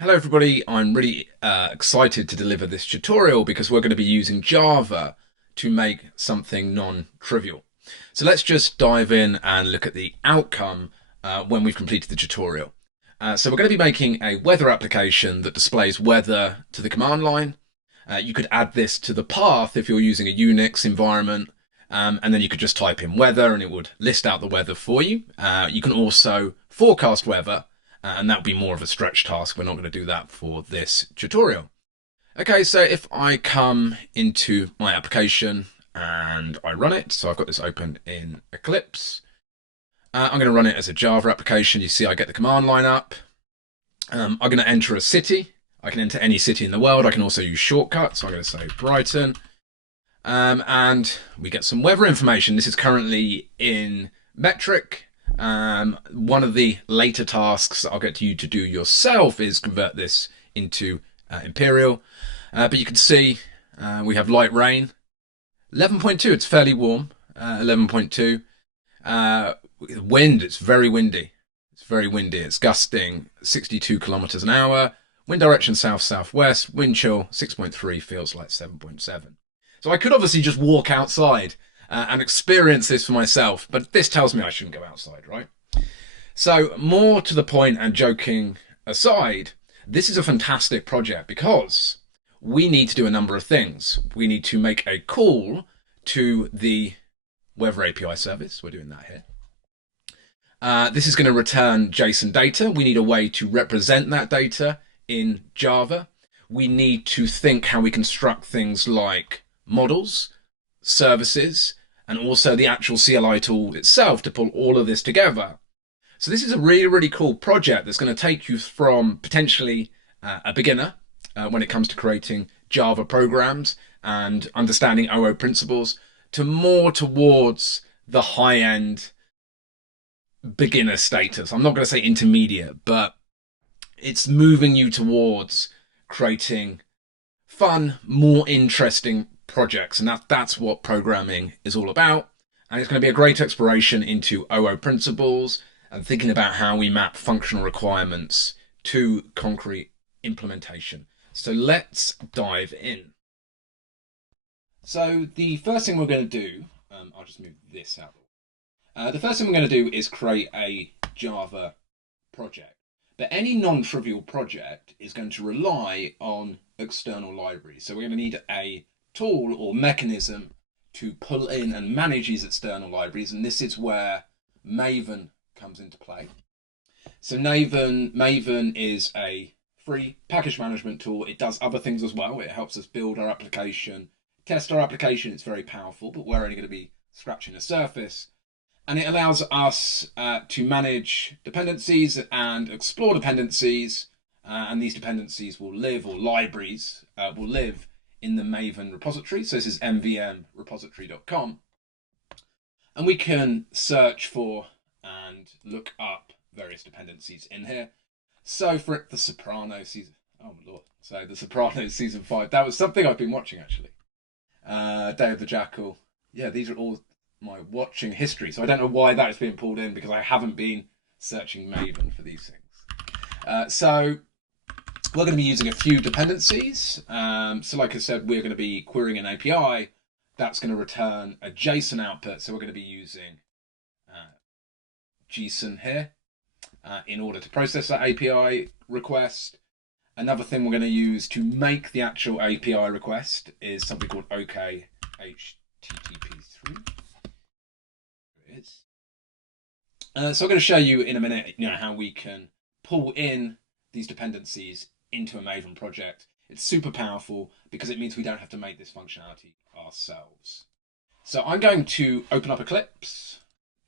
Hello everybody, I'm really excited to deliver this tutorial because we're going to be using Java to make something non-trivial. So let's just dive in and look at the outcome when we've completed the tutorial. So we're going to be making a weather application that displays weather to the command line. You could add this to the path if you're using a Unix environment, and then you could just type in weather and it would list out the weather for you. You can also forecast weather, and that would be more of a stretch task. We're not going to do that for this tutorial. Okay, so if I come into my application and I run it, so I've got this open in Eclipse. I'm going to run it as a Java application. You see I get the command line up. I'm going to enter a city. I can enter any city in the world. I can also use shortcuts. So I'm going to say Brighton. And we get some weather information. This is currently in metric. One of the later tasks that I'll get you to do yourself is convert this into imperial. But you can see we have light rain. 11.2, it's fairly warm. 11.2. Wind, it's very windy. It's very windy. It's gusting 62 kilometers an hour. Wind direction south-southwest. Wind chill 6.3, feels like 7.7. So I could obviously just walk outside and experience this for myself, but this tells me I shouldn't go outside, right? So more to the point and joking aside, this is a fantastic project because we need to do a number of things. We need to make a call to the Weather API service. We're doing that here. This is going to return JSON data. We need a way to represent that data in Java. We need to think how we construct things like models, services, and also the actual CLI tool itself to pull all of this together. So this is a really, really cool project that's going to take you from potentially a beginner when it comes to creating Java programs and understanding OO principles to more towards the high-end beginner status. I'm not going to say intermediate, but it's moving you towards creating fun, more interesting projects, and that's what programming is all about. And it's going to be a great exploration into OO principles and thinking about how we map functional requirements to concrete implementation. So let's dive in. So the first thing we're going to do, I'll just move this out. The first thing we're going to do is create a Java project. But any non-trivial project is going to rely on external libraries. So we're going to need a tool or mechanism to pull in and manage these external libraries. And this is where Maven comes into play. So Maven is a free package management tool. It does other things as well. It helps us build our application, test our application. It's very powerful, but we're only going to be scratching the surface. And it allows us to manage dependencies and explore dependencies. And these dependencies will live, or libraries will live in the Maven repository. So this is mvmrepository.com. And we can search for and look up various dependencies in here. So for the Sopranos season, oh my lord. So the Sopranos season 5, that was something I've been watching actually. Day of the Jackal. Yeah, these are all my watching history. So I don't know why that is being pulled in because I haven't been searching Maven for these things. So we're going to be using a few dependencies. So like I said, we're going to be querying an API that's going to return a JSON output. So we're going to be using Gson here in order to process that API request. Another thing we're going to use to make the actual API request is something called okhttp3. So I'm going to show you in a minute, how we can pull in these dependencies into a Maven project. It's super powerful because it means we don't have to make this functionality ourselves. So I'm going to open up Eclipse.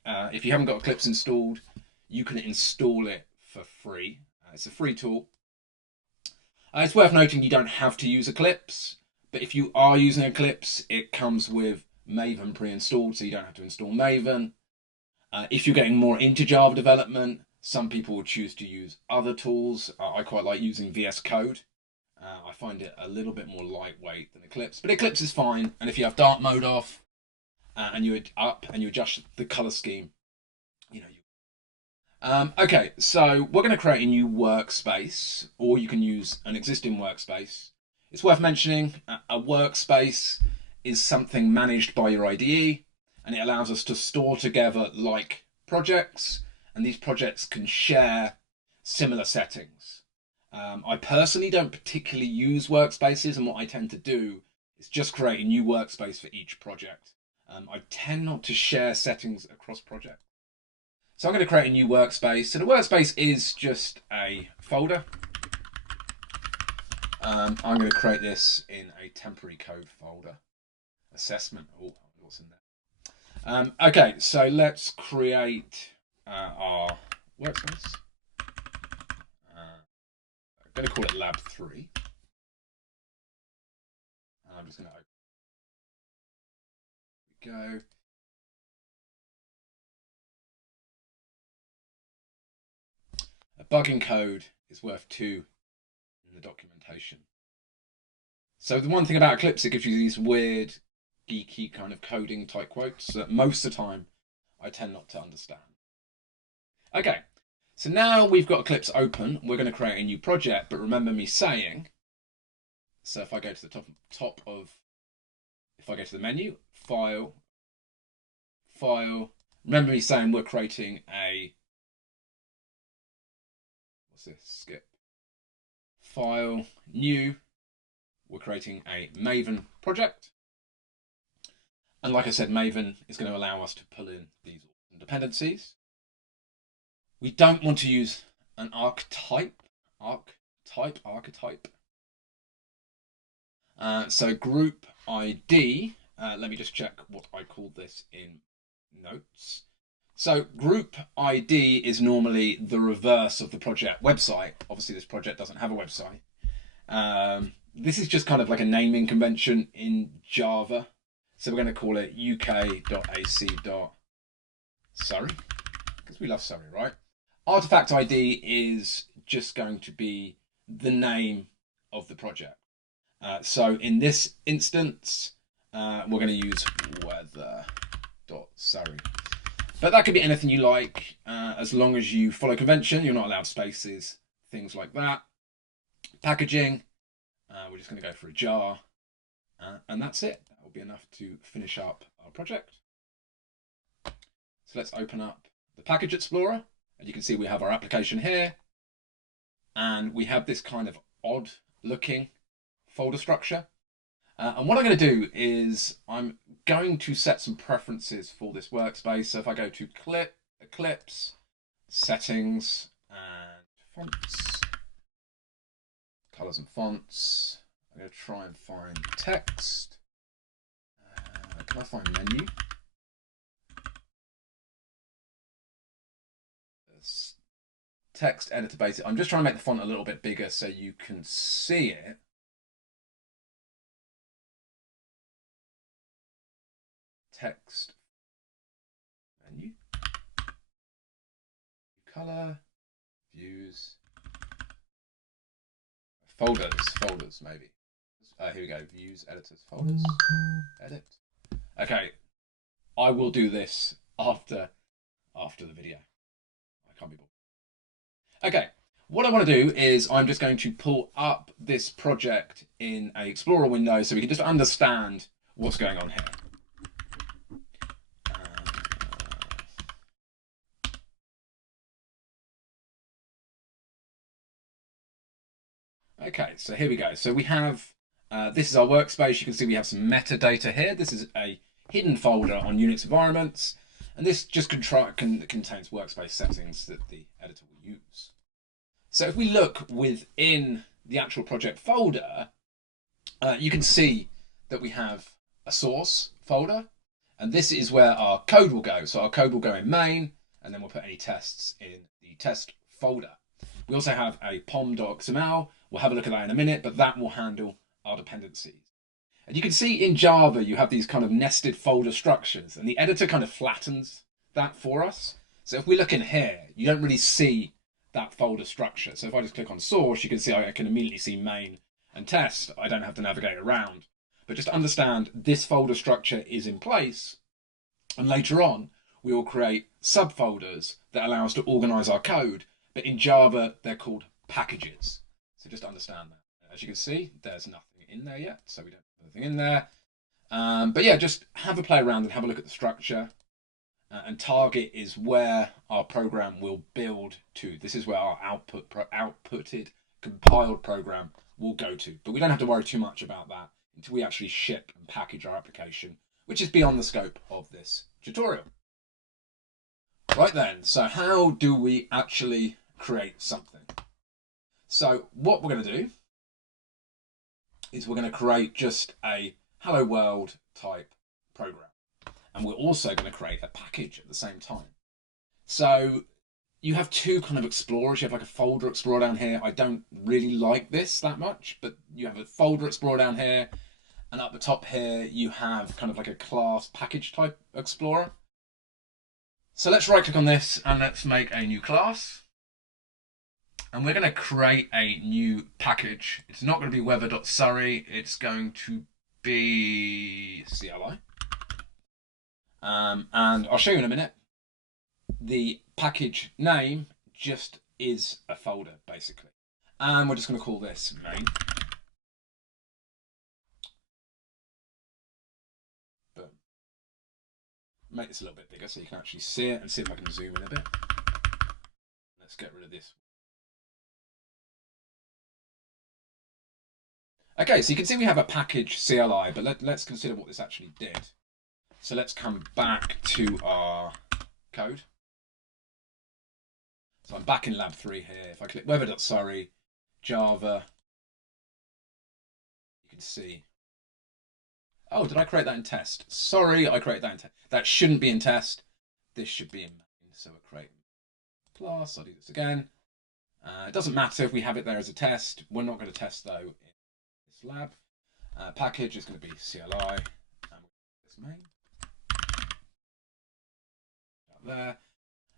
If you haven't got Eclipse installed, you can install it for free. It's a free tool. It's worth noting you don't have to use Eclipse, but if you are using Eclipse, it comes with Maven pre-installed, so you don't have to install Maven. If you're getting more into Java development, some people will choose to use other tools. I quite like using VS Code. I find it a little bit more lightweight than Eclipse, but Eclipse is fine. And if you have dark mode off and you adjust the color scheme, Okay, so we're going to create a new workspace, or you can use an existing workspace. It's worth mentioning a workspace is something managed by your IDE, and it allows us to store together like projects, and these projects can share similar settings. I personally don't particularly use workspaces, and what I tend to do is just create a new workspace for each project. I tend not to share settings across projects. So I'm going to create a new workspace. So the workspace is just a folder. I'm going to create this in a temporary code folder. Assessment. Oh, what's in there? Okay, so let's create our workspace. I'm going to call it Lab 3. I'm just going to open. Go. A bug in code is worth 2 in the documentation. So the one thing about Eclipse, it gives you these weird, geeky kind of coding type quotes that most of the time I tend not to understand. Okay, so now we've got Eclipse open, we're going to create a new project, but remember me saying, so if I go to the top of, if I go to the menu, File, remember me saying we're creating a, what's this, skip, File, New, we're creating a Maven project. And like I said, Maven is going to allow us to pull in these dependencies. We don't want to use an archetype. So group ID, let me just check what I called this in notes. So group ID is normally the reverse of the project website. Obviously this project doesn't have a website. This is just kind of like a naming convention in Java. So we're going to call it uk.ac.Surrey, because we love Surrey, right? Artifact ID is just going to be the name of the project. So in this instance, we're going to use weather.surrey. But that could be anything you like, as long as you follow convention. You're not allowed spaces, things like that. Packaging, we're just going to go for a jar, and that's it. That will be enough to finish up our project. So let's open up the Package Explorer, and you can see we have our application here, and we have this kind of odd looking folder structure. And what I'm going to do is I'm going to set some preferences for this workspace. So if I go to Eclipse, Settings, and Fonts, Colors and Fonts, I'm going to try and find text. Can I find menu? Text editor basic. I'm just trying to make the font a little bit bigger so you can see it. Text menu, color, views, folders maybe. Here we go, views, editors, folders, edit. Okay, I will do this after the video. I can't be bothered. Okay, what I want to do is I'm just going to pull up this project in an Explorer window so we can just understand what's going on here. Okay, so here we go. So we have, this is our workspace. You can see we have some metadata here. This is a hidden folder on Unix environments. And this just contains workspace settings that the editor will use. So if we look within the actual project folder, you can see that we have a source folder. And this is where our code will go. So our code will go in main, and then we'll put any tests in the test folder. We also have a pom.xml. We'll have a look at that in a minute, but that will handle our dependencies. And you can see in Java, you have these kind of nested folder structures, and the editor kind of flattens that for us. So if we look in here, you don't really see that folder structure. So if I just click on source, you can see I can immediately see main and test. I don't have to navigate around. But just understand this folder structure is in place. And later on, we will create subfolders that allow us to organize our code. But in Java, they're called packages. So just understand that. As you can see, there's nothing in there yet, so we don't have anything in there. But yeah, just have a play around and have a look at the structure. And target is where our program will build to. This is where our outputted, compiled program will go to. But we don't have to worry too much about that until we actually ship and package our application, which is beyond the scope of this tutorial. Right then, so how do we actually create something? So what we're going to do is we're going to create just a hello world type program. And we're also going to create a package at the same time. So you have two kind of explorers. You have like a folder explorer down here. I don't really like this that much, but you have a folder explorer down here. And up the top here, you have kind of like a class package type explorer. So let's right click on this and let's make a new class. And we're going to create a new package. It's not going to be weather.surrey. It's going to be CLI. And I'll show you in a minute. The package name just is a folder, basically. And we're just going to call this main. Boom. Make this a little bit bigger so you can actually see it, and see if I can zoom in a bit. Let's get rid of this. Okay, so you can see we have a package CLI, but let's consider what this actually did. So let's come back to our code. So I'm back in lab 3 here. If I click weather.surrey, Java, you can see. Oh, did I create that in test? Sorry, I created that in test. That shouldn't be in test. This should be in main. So we'll create class. I'll do this again. It doesn't matter if we have it there as a test. We're not going to test though in this lab. Package is going to be CLI. And this main. There,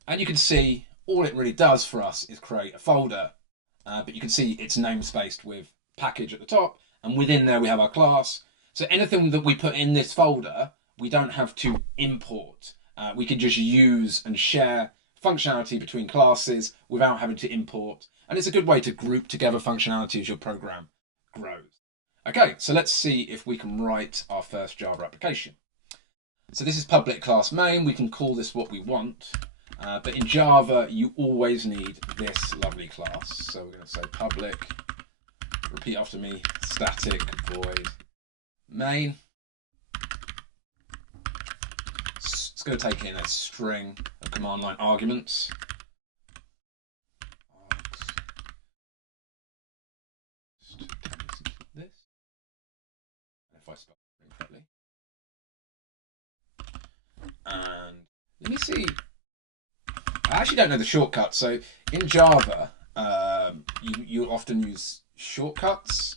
and you can see all it really does for us is create a folder, but you can see it's namespaced with package at the top, and within there we have our class. So anything that we put in this folder, we don't have to import. We can just use and share functionality between classes without having to import, and it's a good way to group together functionality as your program grows. Okay, so let's see if we can write our first Java application. So this is public class main. We can call this what we want, but in Java you always need this lovely class. So we're going to say public, repeat after me, static void main. It's going to take in a string of command line arguments. This. If I spell it correctly. And let me see. I actually don't know the shortcut. So in Java, you often use shortcuts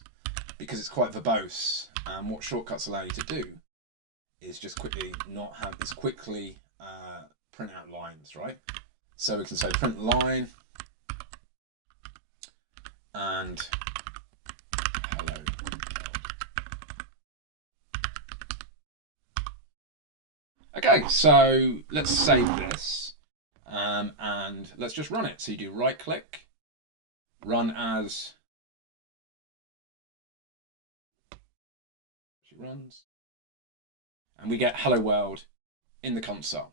because it's quite verbose. And what shortcuts allow you to do is just quickly print out lines, right? So we can say print line and hello. Okay, so let's save this and let's just run it. So you do right click, run as, she runs, and we get hello world in the console.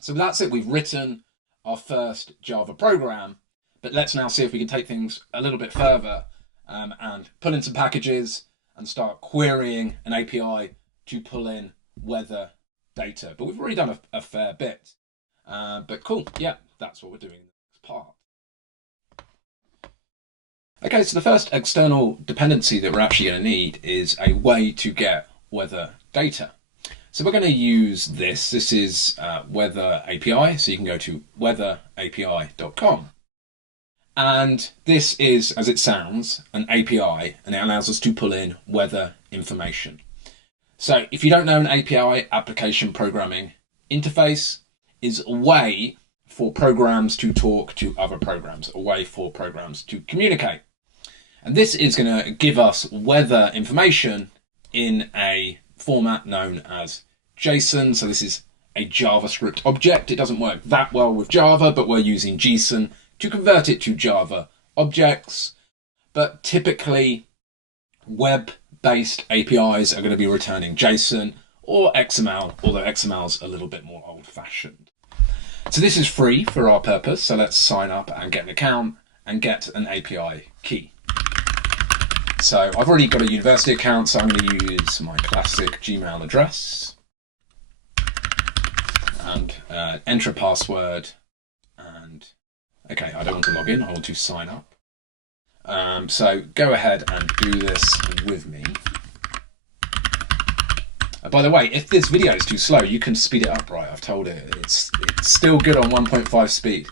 So that's it. We've written our first Java program, but let's now see if we can take things a little bit further and pull in some packages and start querying an API to pull in weather data. But we've already done a fair bit. But cool, yeah, that's what we're doing in the next part. Okay, so the first external dependency that we're actually going to need is a way to get weather data. So we're going to use this. This is Weather API, so you can go to weatherapi.com. And this is, as it sounds, an API, and it allows us to pull in weather information. So if you don't know, an API, application programming interface, is a way for programs to talk to other programs, a way for programs to communicate. And this is going to give us weather information in a format known as JSON. So this is a JavaScript object. It doesn't work that well with Java, but we're using Gson to convert it to Java objects. But typically, web-based APIs are going to be returning JSON or XML, although XML's a little bit more old-fashioned. So this is free for our purpose, so let's sign up and get an account and get an API key. So I've already got a university account, so I'm going to use my classic Gmail address and enter a password. And okay, I don't want to log in, I want to sign up. So go ahead and do this with me. By the way, if this video is too slow, you can speed it up, right? I've told it. It's still good on 1.5 speed.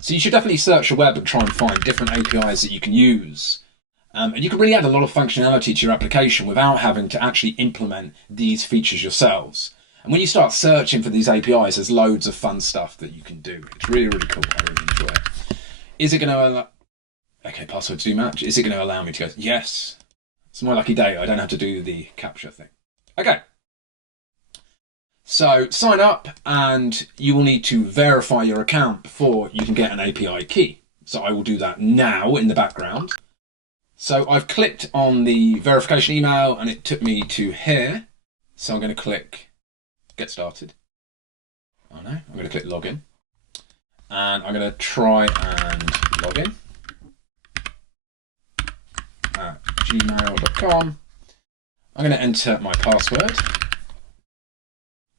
So you should definitely search the web and try and find different APIs that you can use. And you can really add a lot of functionality to your application without having to actually implement these features yourselves. And when you start searching for these APIs, there's loads of fun stuff that you can do. It's really, really cool. I really enjoy it. Is it going to allow... Okay, passwords do match. Is it going to allow me to go? Yes. It's my lucky day. I don't have to do the captcha thing. Okay. So sign up and you will need to verify your account before you can get an API key. So I will do that now in the background. So I've clicked on the verification email and it took me to here. So I'm going to click get started. Oh no, I'm going to click login. And I'm going to try and log in. At gmail.com. I'm going to enter my password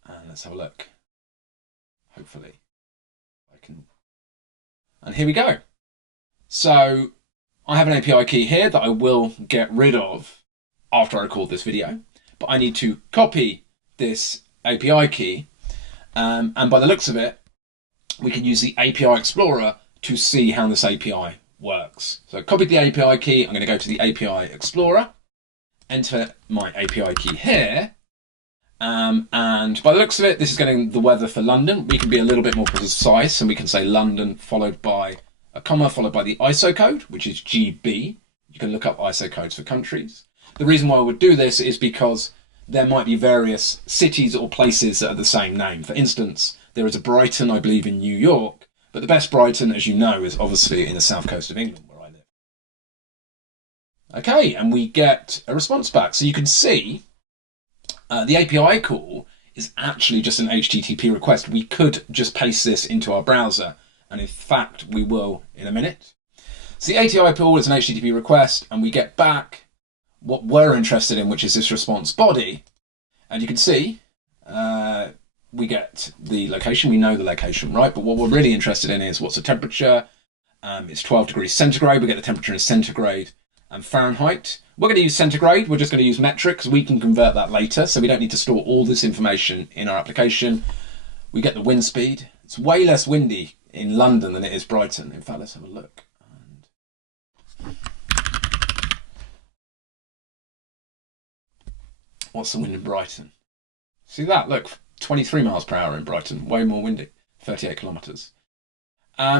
and let's have a look. Hopefully I can. And here we go. So I have an API key here that I will get rid of after I record this video, but I need to copy this API key. And by the looks of it, we can use the API Explorer to see how this API works. So I copied the API key. I'm going to go to the API Explorer, enter my API key here. And by the looks of it, this is getting the weather for London. We can be a little bit more precise and we can say London followed by a comma followed by the ISO code, which is GB. You can look up ISO codes for countries. The reason why I would do this is because there might be various cities or places that are the same name. For instance, there is a Brighton, I believe, in New York, but the best Brighton, as you know, is obviously in the south coast of England, where I live. Okay, and we get a response back. So you can see the API call is actually just an HTTP request. We could just paste this into our browser, and in fact, we will in a minute. So the API call is an HTTP request, and we get back what we're interested in, which is this response body. And you can see we get the location. We know the location, right? But what we're really interested in is what's the temperature. It's 12 degrees centigrade. We get the temperature in centigrade and Fahrenheit. We're going to use centigrade. We're just going to use metric because we can convert that later. So we don't need to store all this information in our application. We get the wind speed. It's way less windy in London than it is Brighton. In fact, let's have a look. What's the wind in Brighton? See that? Look, 23 miles per hour in Brighton. Way more windy. 38 kilometers.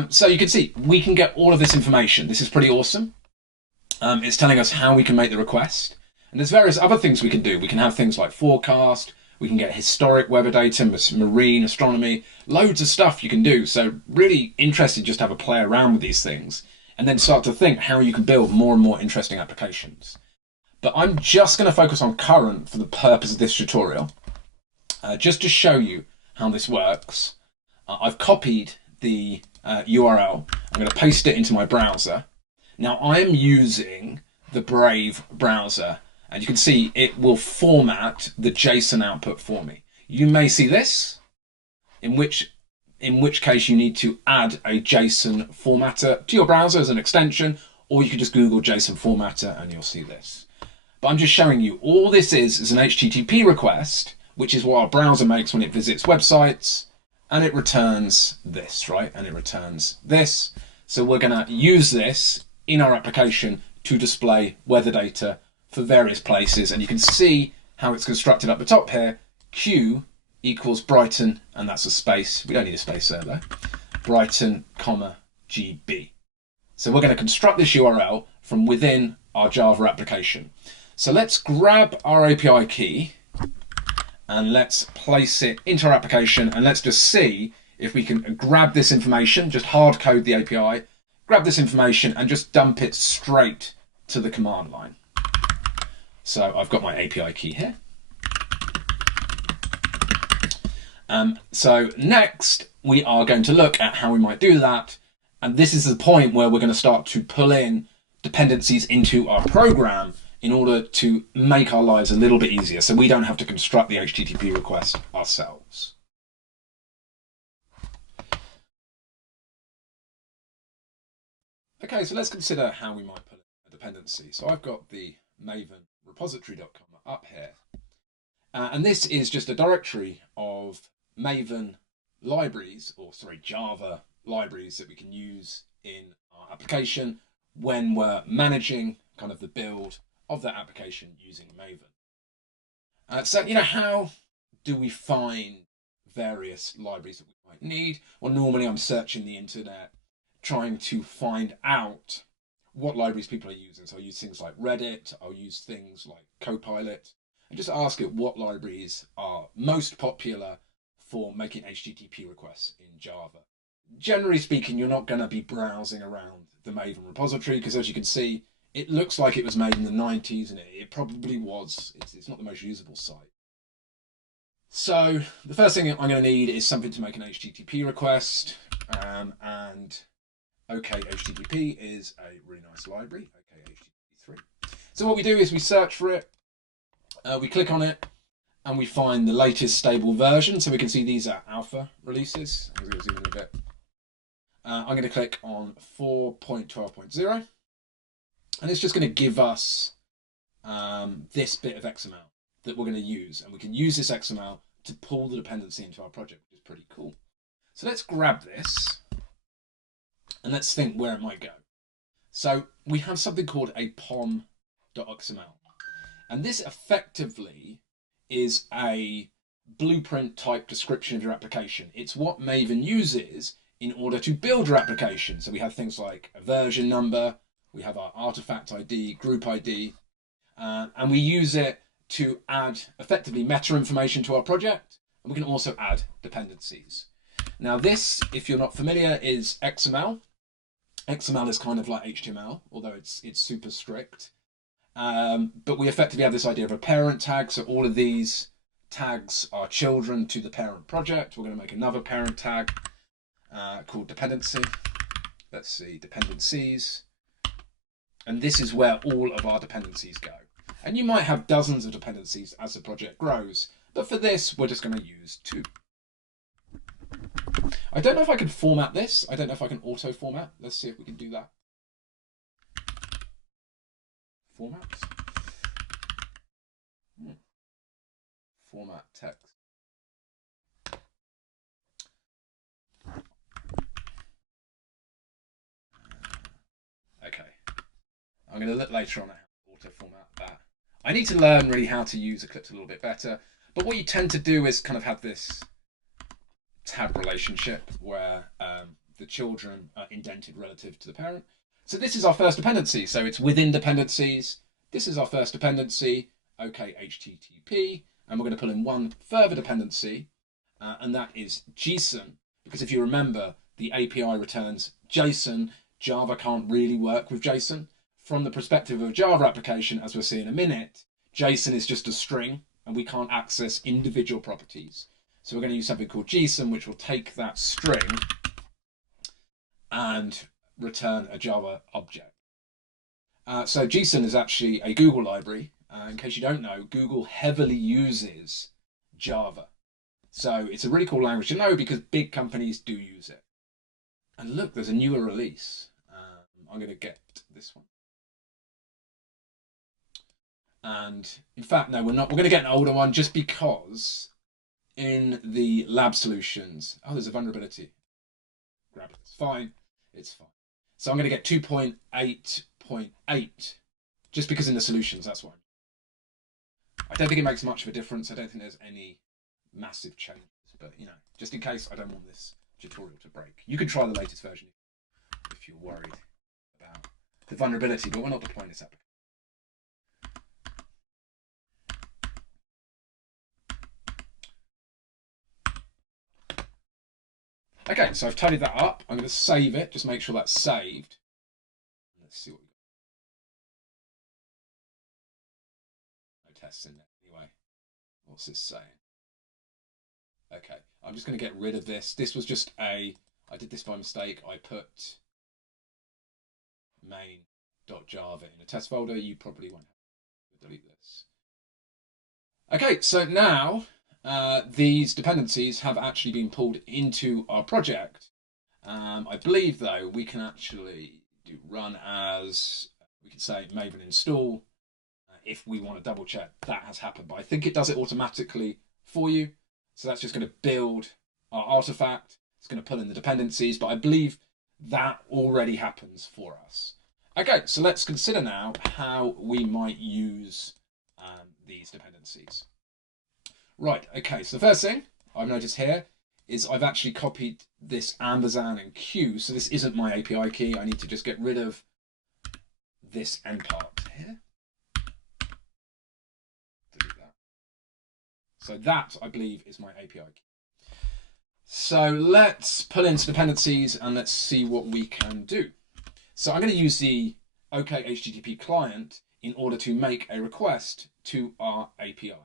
So you can see we can get all of this information. This is pretty awesome. It's telling us how we can make the request. And there's various other things we can do. We can have things like forecast. We can get historic weather data, marine, astronomy, loads of stuff you can do. So really interested just to have a play around with these things and then start to think how you can build more and more interesting applications. But I'm just going to focus on current for the purpose of this tutorial, just to show you how this works. I've copied the URL. I'm going to paste it into my browser. Now I'm using the Brave browser, and you can see it will format the JSON output for me. You may see this, in which case you need to add a JSON formatter to your browser as an extension, or you could just Google JSON formatter and you'll see this. But I'm just showing you all this is an HTTP request, which is what our browser makes when it visits websites, and it returns this, right? And it returns this. So we're going to use this in our application to display weather data for various places. And you can see how it's constructed up the top here. Q equals Brighton, and that's a space. We don't need a space there though. Brighton, comma, GB. So we're going to construct this URL from within our Java application. So let's grab our API key and let's place it into our application, and let's just see if we can grab this information, just hard code the API, grab this information and just dump it straight to the command line. So I've got my API key here. So next we are going to look at how we might do that. And this is the point where we're going to start to pull in dependencies into our program in order to make our lives a little bit easier so we don't have to construct the HTTP request ourselves. Okay, so let's consider how we might pull in a dependency. So I've got the Maven repository.com up here. And this is just a directory of Maven libraries, or sorry, Java libraries that we can use in our application when we're managing kind of the build of that application using Maven. So, how do we find various libraries that we might need? Well, normally I'm searching the internet, trying to find out what libraries people are using. So I'll use things like Reddit, I'll use things like Copilot, and just ask it what libraries are most popular for making HTTP requests in Java. Generally speaking, you're not going to be browsing around the Maven repository because, as you can see, it looks like it was made in the 90s, and it probably was. It's not the most usable site. So the first thing I'm going to need is something to make an HTTP request, and okhttp is a really nice library, okhttp3. So what we do is we search for it, we click on it, and we find the latest stable version. So we can see these are alpha releases. I'm going to zoom in a bit. I'm going to click on 4.12.0, and it's just going to give us this bit of XML that we're going to use, and we can use this XML to pull the dependency into our project, which is pretty cool. So let's grab this and let's think where it might go. So we have something called a pom.xml, and this effectively is a blueprint type description of your application. It's what Maven uses in order to build your application. So we have things like a version number, we have our artifact ID, group ID, and we use it to add effectively meta information to our project, and we can also add dependencies. Now this, if you're not familiar, is XML. XML is kind of like HTML, although it's super strict. But we effectively have this idea of a parent tag. So all of these tags are children to the parent project. We're going to make another parent tag called dependency. Let's see, dependencies. And this is where all of our dependencies go. And you might have dozens of dependencies as the project grows. But for this, we're just going to use 2. I don't know if I can format this. I don't know if I can auto format. Let's see if we can do that. Format. Format text. Okay. I'm going to look later on at how to auto format that. I need to learn really how to use Eclipse a little bit better. But what you tend to do is kind of have this tab relationship where the children are indented relative to the parent. So this is our first dependency. So it's within dependencies. This is our first dependency, okhttp, and we're going to pull in one further dependency, and that is Gson. Because if you remember, the API returns JSON. Java can't really work with JSON. From the perspective of a Java application, as we'll see in a minute, JSON is just a string, and we can't access individual properties. So we're going to use something called Gson, which will take that string and return a Java object. So Gson is actually a Google library. In case you don't know, Google heavily uses Java. So it's a really cool language to know because big companies do use it. And look, there's a newer release. I'm going to get this one. And in fact, no, we're not. We're going to get an older one just because in the lab solutions, oh, there's a vulnerability. Grab it. It's fine. It's fine. So I'm going to get 2.8.8 just because in the solutions, that's why. I don't think it makes much of a difference. I don't think there's any massive changes, but just in case, I don't want this tutorial to break. You can try the latest version if you're worried about the vulnerability, but we're not deploying this application. Okay, so I've tidied that up. I'm going to save it, just make sure that's saved. Let's see what we got. No tests in there anyway. What's this saying? Okay, I'm just going to get rid of this. This was just I did this by mistake. I put main.java in a test folder. You probably won't have to delete this. Okay, so now these dependencies have actually been pulled into our project. I believe, though, we can actually do run as, we can say Maven install if we want to double check that has happened. But I think it does it automatically for you. So that's just going to build our artifact. It's going to pull in the dependencies, but I believe that already happens for us. Okay, so let's consider now how we might use these dependencies. Right, okay, so the first thing I've noticed here is I've actually copied this ampersand and Q, so this isn't my API key. I need to just get rid of this end part here. Delete that. So that, I believe, is my API key. So let's pull in some dependencies and let's see what we can do. So I'm going to use the okhttp client in order to make a request to our API.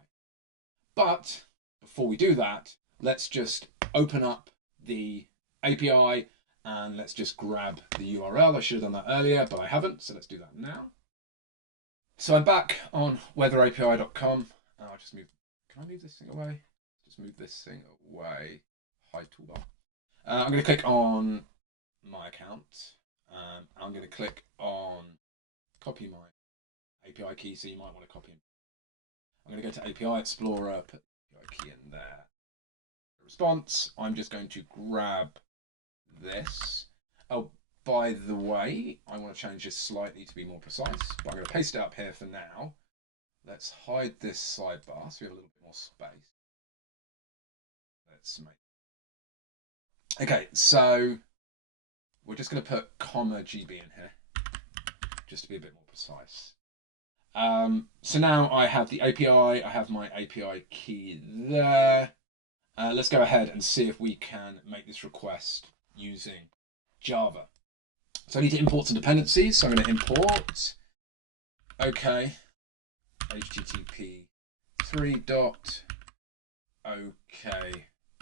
But before we do that, let's just open up the API and let's just grab the URL. I should have done that earlier, but I haven't, so let's do that now. So I'm back on weatherapi.com. I'll just move, can I move this thing away? Just move this thing away. Hide toolbar. I'm going to click on my account. I'm going to click on copy my API key, so you might want to copy it. I'm going to go to API Explorer, put the API key in there. Response, I'm just going to grab this. Oh, by the way, I want to change this slightly to be more precise, but I'm going to paste it up here for now. Let's hide this sidebar so we have a little bit more space. Let's make. Okay, so we're just going to put comma GB in here, just to be a bit more precise. So now I have the API, I have my API key there. Let's go ahead and see if we can make this request using Java. So I need to import some dependencies. So I'm going to import OK http 3.OK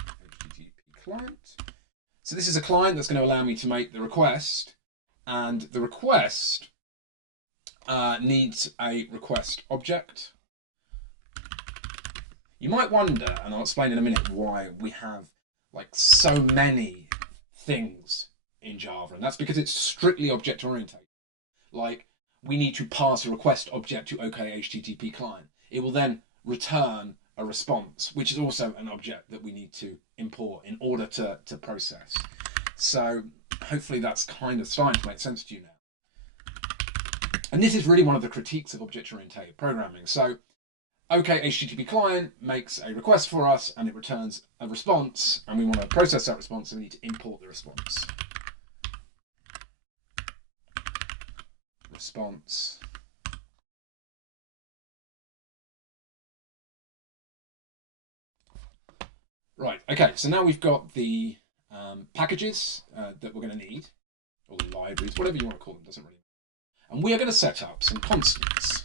http client. So this is a client that's going to allow me to make the request, and the request needs a request object. You might wonder, and I'll explain in a minute, why we have like so many things in Java, and that's because it's strictly object oriented. Like, we need to pass a request object to okhttp client. It will then return a response, which is also an object that we need to import in order to process. So hopefully that's kind of starting to make sense to you now. And this is really one of the critiques of object-oriented programming. So okhttp client makes a request for us and it returns a response, and we want to process that response and we need to import the response. Response. Right, okay, so now we've got the packages that we're going to need, or the libraries, whatever you want to call them, doesn't really matter. And we are going to set up some constants.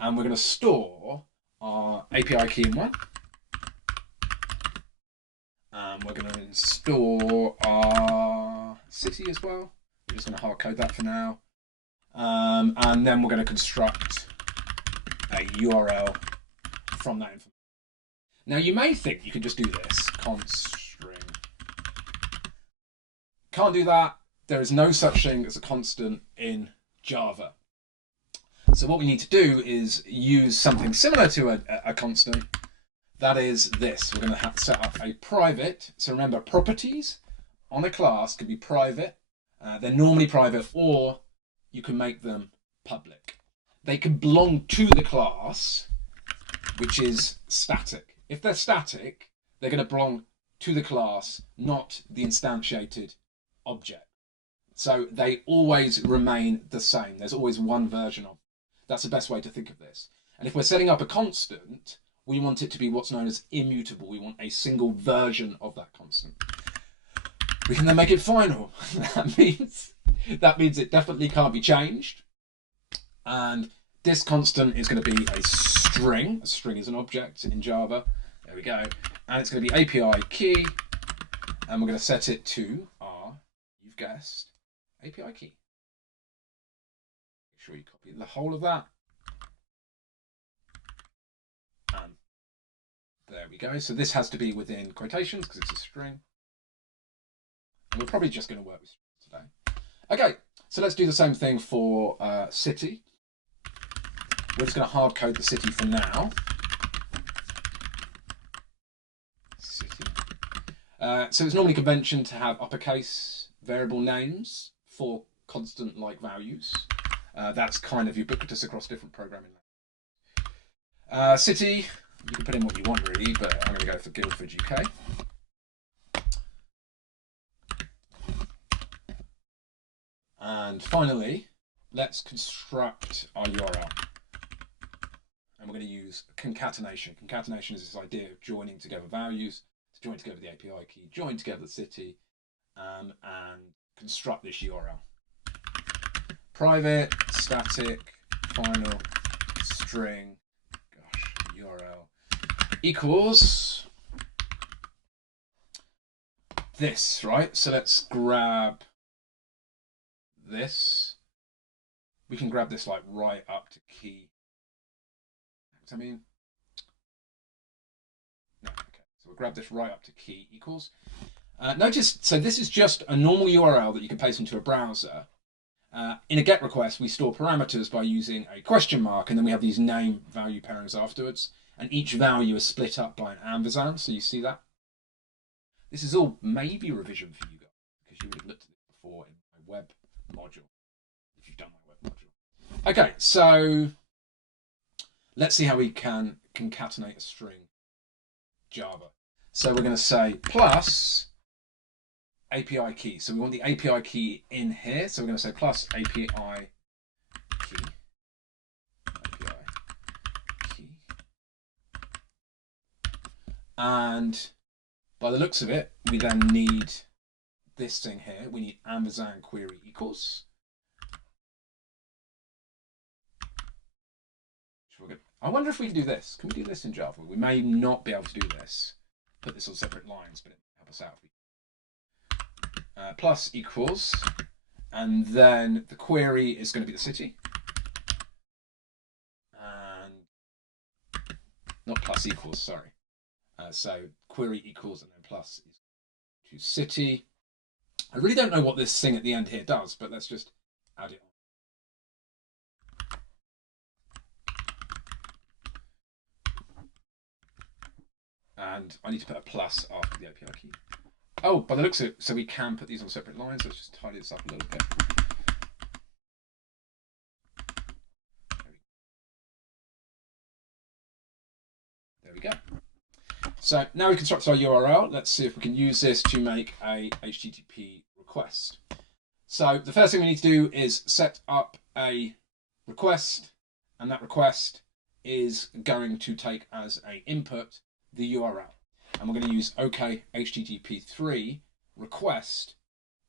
And we're going to store our API key in one. And we're going to store our city as well. We're just going to hard code that for now. And then we're going to construct a URL from that information. Now you may think you can just do this, const string. Can't do that. There is no such thing as a constant in Java. So what we need to do is use something similar to a constant. That is this. We're going to have to set up a private. So remember, properties on a class can be private. They're normally private, or you can make them public. They can belong to the class, which is static. If they're static, they're going to belong to the class, not the instantiated object. So they always remain the same. There's always one version of them. That's the best way to think of this. And if we're setting up a constant, we want it to be what's known as immutable. We want a single version of that constant. we can then make it final. That means it definitely can't be changed. And this constant is going to be a string. A string is an object in Java. There we go. And it's going to be API key. And we're going to set it to our, you've guessed, API key. Make sure you copy the whole of that. And there we go. So this has to be within quotations because it's a string. And we're probably just going to work with strings today. Okay, so let's do the same thing for city. We're just going to hard code the city for now. City. So it's normally convention to have uppercase variable names for constant-like values. That's kind of ubiquitous across different programming languages. City, you can put in what you want really, but I'm going to go for Guildford, UK. And finally, let's construct our URL. And we're going to use concatenation. Concatenation is this idea of joining together values, to join together the API key, join together the city, and construct this URL. Private, static, final, string, URL equals this, right? So let's grab this. We can grab this like right up to key. I mean, no, okay. So we'll grab this right up to key equals. Notice, so this is just a normal URL that you can paste into a browser. In a GET request, we store parameters by using a question mark, and then we have these name value pairings afterwards. And each value is split up by an ampersand, so you see that. This is all maybe revision for you guys, because you would have looked at this before in my web module, if you've done my web module. Okay, so let's see how we can concatenate a string Java. So we're going to say plus API key. So we want the API key in here. So we're going to say plus API key. And by the looks of it, we then need this thing here. We need ampersand query equals. I wonder if we can do this. Can we do this in Java? We may not be able to do this. Put this on separate lines, but it will help us out. Plus equals, and then the query is going to be the city. And not plus equals, sorry. So query equals and then plus is to city. I really don't know what this thing at the end here does, but let's just add it on. And I need to put a plus after the API key. Oh, by the looks of it, so we can put these on separate lines. Let's just tidy this up a little bit. There we go. So now we construct our URL. Let's see if we can use this to make a HTTP request. So the first thing we need to do is set up a request, and that request is going to take as an input the URL. And we're going to use okhttp3 request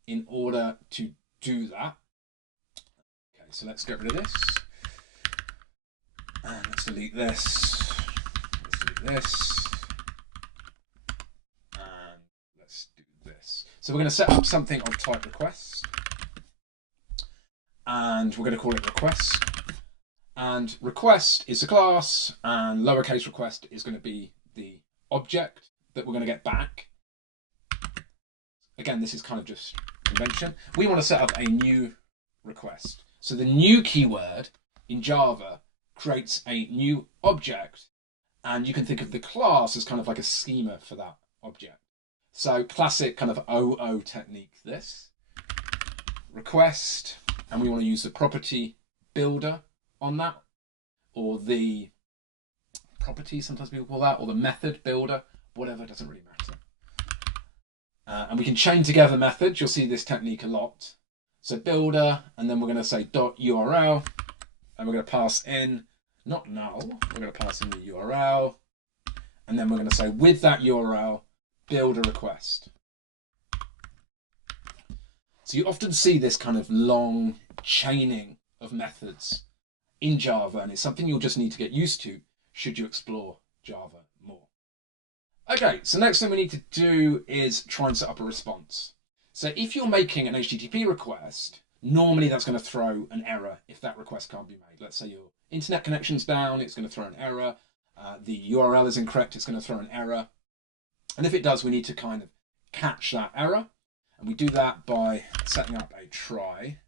in order to do that. Okay, so let's get rid of this. And let's delete this. Let's delete this. And let's do this. So we're going to set up something of type request. And we're going to call it request. And request is a class, and lowercase request is going to be the object that we're going to get back. Again, this is kind of just convention. We want to set up a new request. So the new keyword in Java creates a new object, and you can think of the class as kind of like a schema for that object. So classic kind of OO technique, this. Request, and we want to use the property builder on that, or the property, sometimes people call that, or the method builder, whatever, doesn't really matter. And we can chain together methods. You'll see this technique a lot. So builder, and then we're going to say .url, and we're going to pass in, not null, we're going to pass in the URL, and then we're going to say with that URL, build a request. So you often see this kind of long chaining of methods in Java, and it's something you'll just need to get used to should you explore Java more. Okay, so next thing we need to do is try and set up a response. So if you're making an HTTP request, normally that's going to throw an error if that request can't be made. Let's say your internet connection's down, it's going to throw an error. The URL is incorrect, it's going to throw an error. And if it does, we need to kind of catch that error. And we do that by setting up a try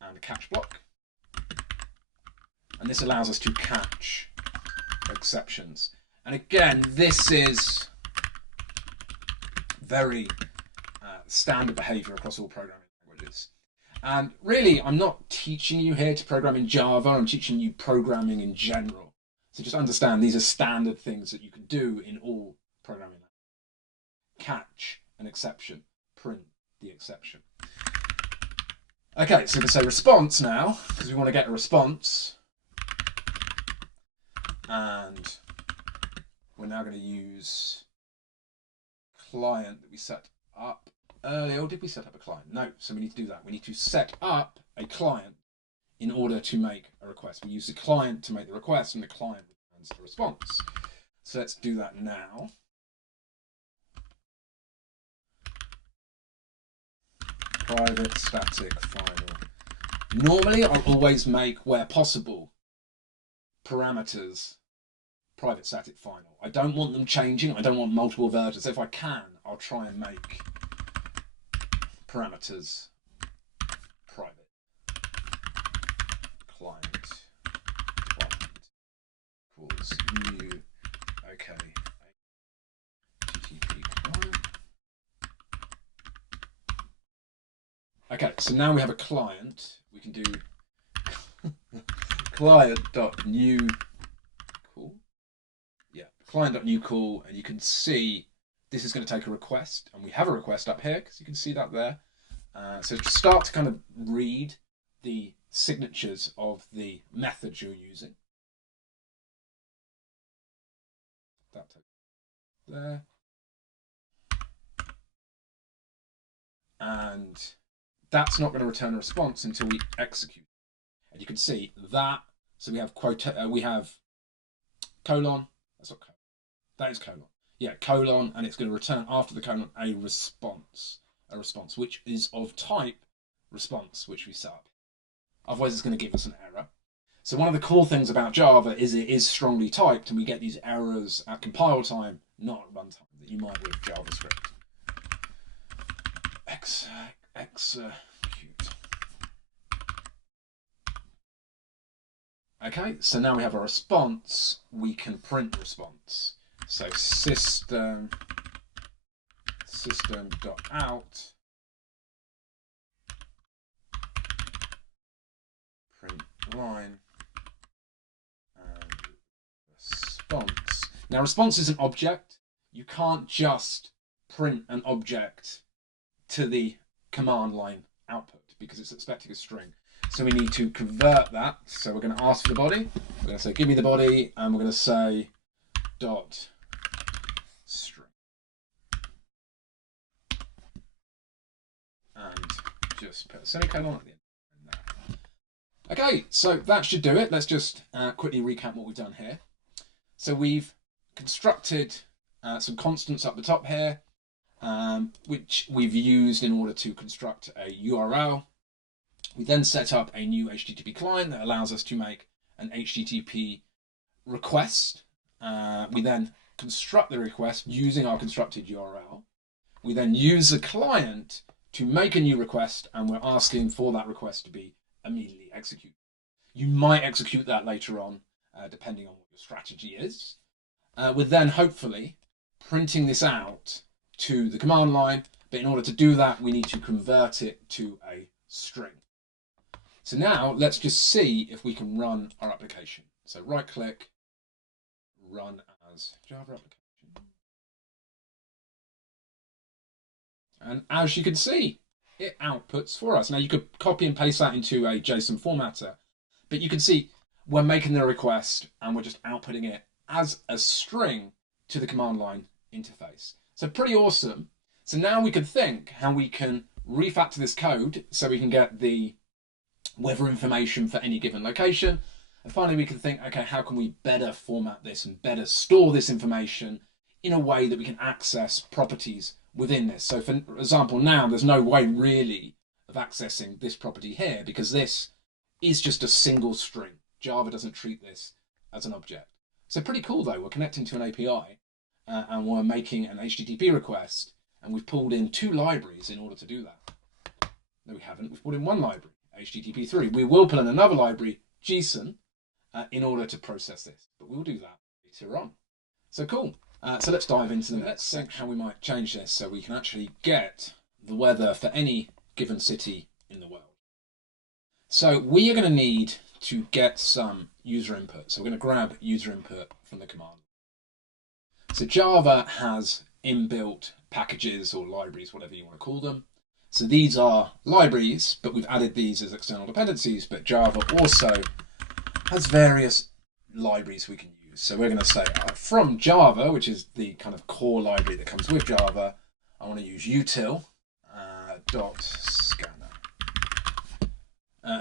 and a catch block. And this allows us to catch exceptions. And again, this is very standard behavior across all programming languages. And really, I'm not teaching you here to program in Java, I'm teaching you programming in general. So just understand these are standard things that you can do in all programming languages. Catch an exception, print the exception. Okay, so we can say response now, because we want to get a response. And we're now going to use client that we set up earlier. Or did we set up a client? No, so we need to do that. We need to set up a client in order to make a request. We use the client to make the request, and the client returns the response. So let's do that now. Private static final. Normally, I'll always make, where possible, parameters private static final. I don't want them changing. I don't want multiple versions. If I can, I'll try and make parameters private. Client equals new okhttp client. Okay, so now we have a client. We can do client.new call. Yeah, client.new call, and you can see this is going to take a request, and we have a request up here because you can see that there. So to start to kind of read the signatures of the methods you're using. That there. And that's not going to return a response until we execute. And you can see that. So we have we have colon. That's not colon. That is colon. Yeah, colon, and it's going to return after the colon a response. A response which is of type response, which we set up. Otherwise, it's going to give us an error. So one of the cool things about Java is it is strongly typed, and we get these errors at compile time, not at runtime, that you might with JavaScript. Execute. Okay, so now we have a response. We can print the response. So system.out print line and response. Now response is an object. You can't just print an object to the command line output because it's expecting a string. So we need to convert that. So we're going to ask for the body. We're going to say give me the body, and we're going to say dot string. And just put a semicolon at the end. Okay, so that should do it. Let's just quickly recap what we've done here. So we've constructed some constants up the top here, which we've used in order to construct a URL. We then set up a new HTTP client that allows us to make an HTTP request. We then construct the request using our constructed URL. We then use the client to make a new request, and we're asking for that request to be immediately executed. You might execute that later on, depending on what your strategy is. We're then hopefully printing this out to the command line, but in order to do that, we need to convert it to a string. So now let's just see if we can run our application. So right click, run as Java application. And as you can see, it outputs for us. Now you could copy and paste that into a JSON formatter, but you can see we're making the request and we're just outputting it as a string to the command line interface. So pretty awesome. So now we can think how we can refactor this code so we can get the weather information for any given location. And finally, we can think, okay, how can we better format this and better store this information in a way that we can access properties within this. So for example, now there's no way really of accessing this property here because this is just a single string. Java doesn't treat this as an object. So pretty cool though, we're connecting to an API and we're making an HTTP request and we've pulled in 2 libraries in order to do that. No, we haven't. We've pulled in 1 library, HTTP3. We will pull in another library, Gson, in order to process this, but we'll do that later on. So cool. So let's dive into the next section, how we might change this so we can actually get the weather for any given city in the world. So we are going to need to get some user input. So we're going to grab user input from the command. So Java has inbuilt packages or libraries, whatever you want to call them. So these are libraries, but we've added these as external dependencies, but Java also has various libraries we can use. So we're going to say from Java, which is the kind of core library that comes with Java, I want to use util dot scanner.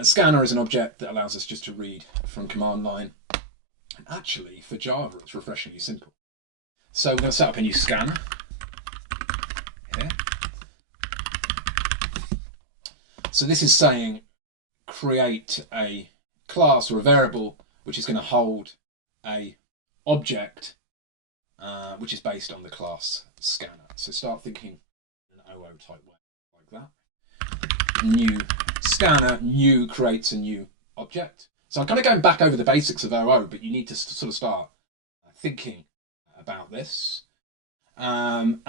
Scanner is an object that allows us just to read from command line. And actually, for Java, it's refreshingly simple. So we're going to set up a new scanner here. So this is saying create a class or a variable which is going to hold a object which is based on the class scanner. So start thinking in an OO type way like that. New scanner, new creates a new object. So I'm kind of going back over the basics of OO, but you need to sort of start thinking about this. And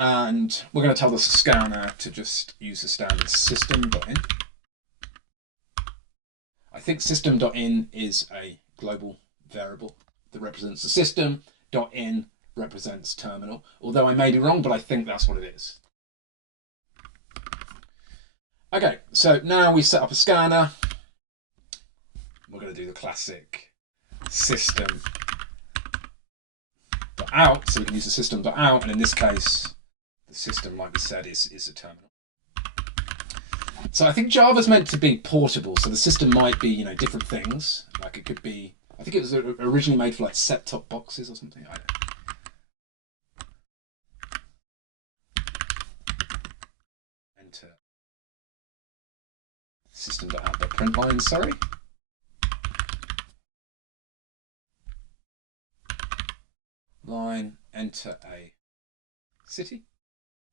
we're going to tell the scanner to just use the standard system.in. I think system.in is a global variable that represents the system. .in represents terminal, although I may be wrong, but I think that's what it is. Okay, so now we set up a scanner. We're going to do the classic system.out, so we can use the system.out, and in this case, the system, like we said, is a terminal. So I think Java's meant to be portable, so the system might be, different things. Like it could be, I think it was originally made for like set-top boxes or something. I don't know. Enter system.out.println, sorry. Line, enter a city,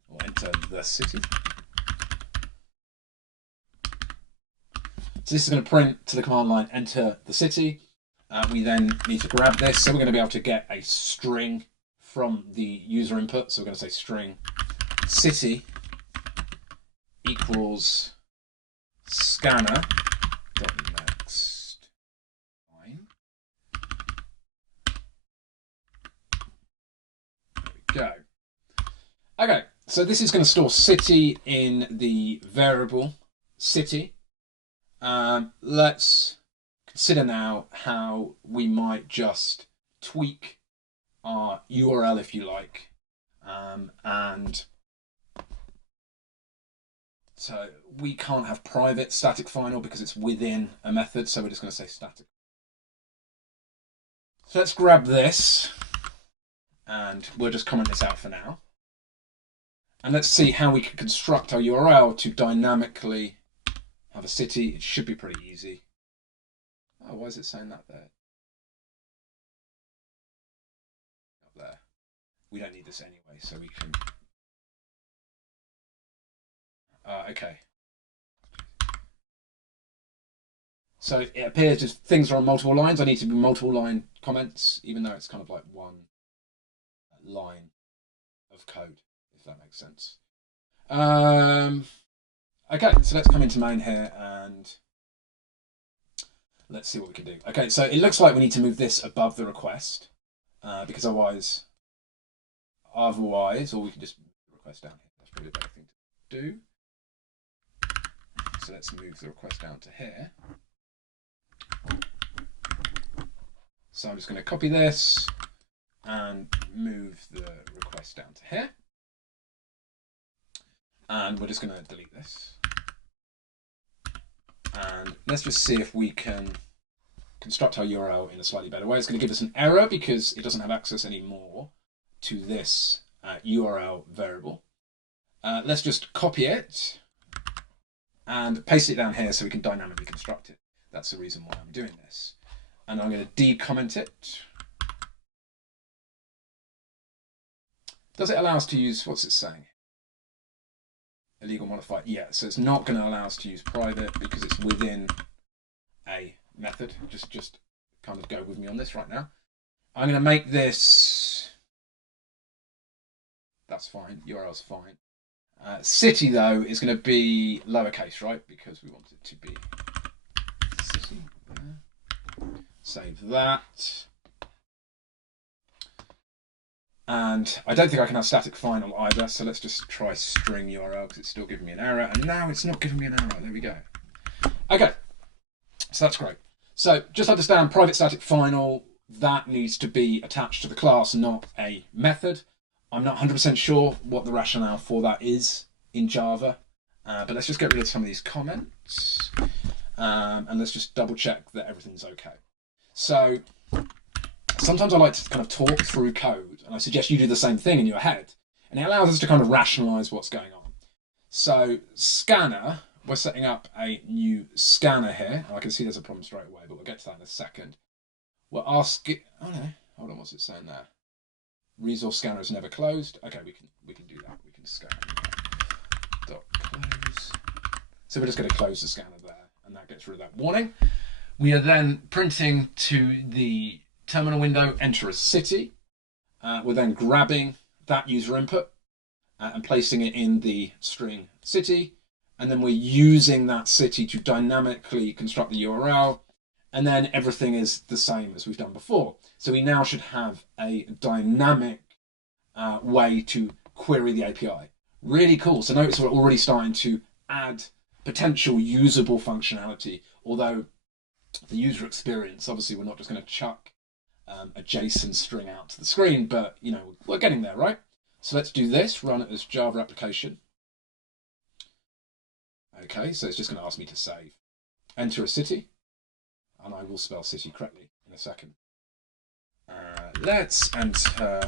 or enter the city. So this is going to print to the command line, enter the city. We then need to grab this. So we're going to be able to get a string from the user input. So we're going to say string city equals scanner dot next line. There we go. Okay, so this is going to store city in the variable city. Let's consider now how we might just tweak our URL, if you like. And so we can't have private static final because it's within a method. So we're just going to say static. So let's grab this and we'll just comment this out for now. And let's see how we can construct our URL to dynamically have a city. It should be pretty easy. Oh, why is it saying that there? Up there. We don't need this anyway, so we can. Okay. So it appears just things are on multiple lines. I need to do multiple line comments, even though it's kind of like one line of code, if that makes sense. Okay, so let's come into main here and let's see what we can do. Okay, so it looks like we need to move this above the request because otherwise, or we can just move the request down here. That's probably a better thing to do. So let's move the request down to here. So I'm just going to copy this and move the request down to here. And we're just going to delete this. let's just see if we can construct our URL in a slightly better way. It's going to give us an error because it doesn't have access anymore to this URL variable. Let's just copy it and paste it down here so we can dynamically construct it. That's the reason why I'm doing this. And I'm going to decomment it. Does it allow us to use, what's it saying? Illegal modifier, yeah, so it's not going to allow us to use private because it's within a method. Just kind of go with me on this right now. I'm going to make this, that's fine, URL's fine. City though is going to be lowercase, right? Because we want it to be city. Save that. And I don't think I can have static final either, so let's just try string URL because it's still giving me an error, and now it's not giving me an error. There we go. Okay, so that's great. So just understand private static final, that needs to be attached to the class, not a method. I'm not 100% sure what the rationale for that is in Java, but let's just get rid of some of these comments, and let's just double check that everything's okay. So sometimes I like to kind of talk through code, and I suggest you do the same thing in your head, and it allows us to kind of rationalize what's going on. So scanner, we're setting up a new scanner here, and I can see there's a problem straight away, but we'll get to that in a second. We're asking, oh no, hold on, what's it saying there? Resource scanner is never closed. Okay, we can do that. We can scan dot close. So we're just going to close the scanner there, and that gets rid of that warning. We are then printing to the terminal window, enter a city. We're then grabbing that user input and placing it in the string city, and then we're using that city to dynamically construct the URL. And then everything is the same as we've done before. So we now should have a dynamic way to query the API. Really cool. So notice we're already starting to add potential usable functionality, although the user experience, obviously we're not just going to chuck a JSON string out to the screen, but you know, we're getting there, right? So let's do this, run it as Java application. Okay, so it's just going to ask me to save. Enter a city. And I will spell city correctly in a second. Let's enter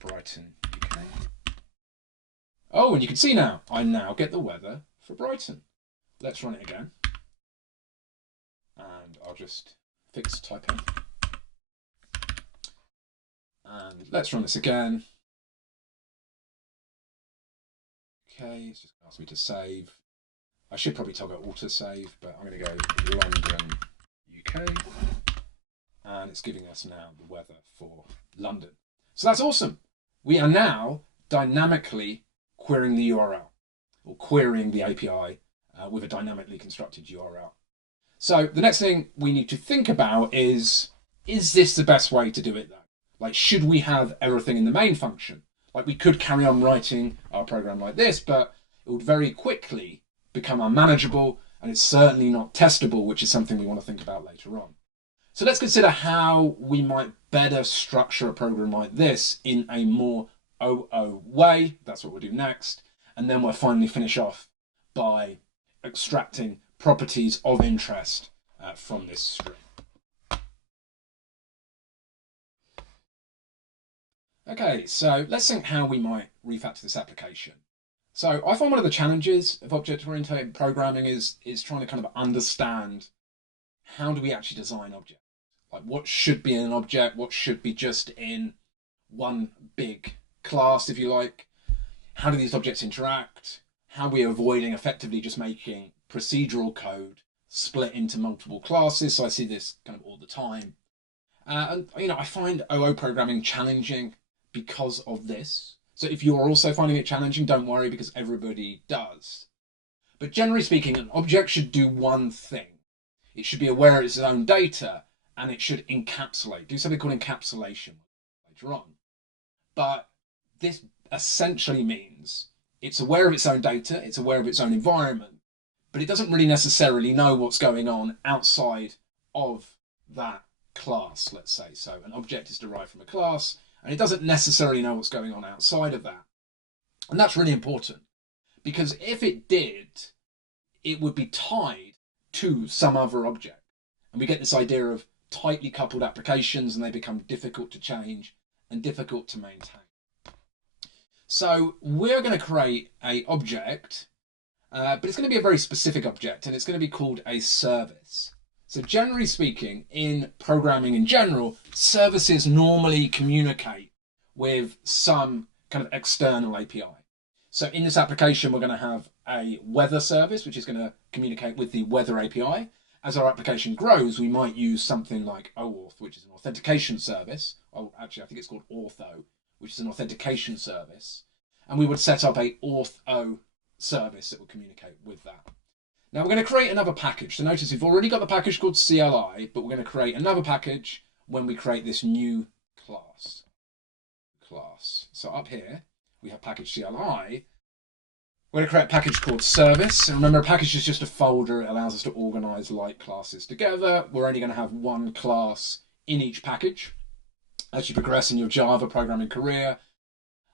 Brighton, UK. Oh, and you can see now, I now get the weather for Brighton. Let's run it again. And I'll just fix typing. And let's run this again. Okay, it's just going to ask me to save. I should probably toggle autosave, but I'm going to go London, UK. And it's giving us now the weather for London. So that's awesome. We are now dynamically querying the URL, or querying the API with a dynamically constructed URL. So the next thing we need to think about is this the best way to do it though? Like, should we have everything in the main function? Like, we could carry on writing our program like this, but it would very quickly become unmanageable, and it's certainly not testable, which is something we want to think about later on. So let's consider how we might better structure a program like this in a more OO way. That's what we'll do next. And then we'll finally finish off by extracting properties of interest from this string. Okay, so let's think how we might refactor this application. So I find one of the challenges of object-oriented programming is trying to kind of understand how do we actually design objects? Like, what should be in an object, what should be just in one big class, if you like? How do these objects interact? How are we avoiding effectively just making procedural code split into multiple classes? So I see this kind of all the time. And you know, I find OO programming challenging because of this. So if you're also finding it challenging, don't worry, because everybody does. But generally speaking, an object should do one thing. It should be aware of its own data, and it should encapsulate, do something called encapsulation later on. But this essentially means it's aware of its own data, it's aware of its own environment, but it doesn't really necessarily know what's going on outside of that class, let's say. So an object is derived from a class, and it doesn't necessarily know what's going on outside of that. And that's really important, because if it did, it would be tied to some other object. And we get this idea of tightly coupled applications, and they become difficult to change and difficult to maintain. So we're going to create an object, but it's going to be a very specific object, and it's going to be called a service. So generally speaking, in programming in general, services normally communicate with some kind of external API. So in this application, we're going to have a weather service, which is going to communicate with the weather API. As our application grows, we might use something like OAuth, which is an authentication service. Oh, actually, I think it's called Auth-O, which is an authentication service. And we would set up a Auth-O service that will communicate with that. Now we're going to create another package. So notice we've already got the package called CLI, but we're going to create another package when we create this new class. So up here, we have package CLI. We're going to create a package called service. And remember, a package is just a folder. It allows us to organize like classes together. We're only going to have one class in each package. As you progress in your Java programming career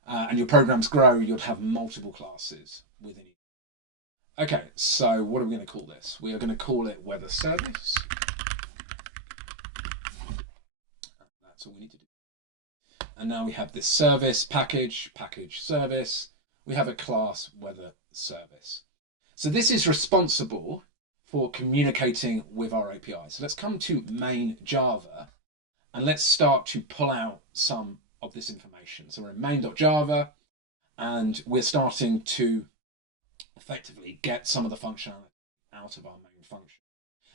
and your programs grow, you'll have multiple classes within each. Okay, so what are we going to call this? We are going to call it weather service. That's all we need to do. And now we have this service package service. We have a class weather service. So this is responsible for communicating with our API. So let's come to main Java and let's start to pull out some of this information. So we're in main.java and we're starting to effectively get some of the functionality out of our main function.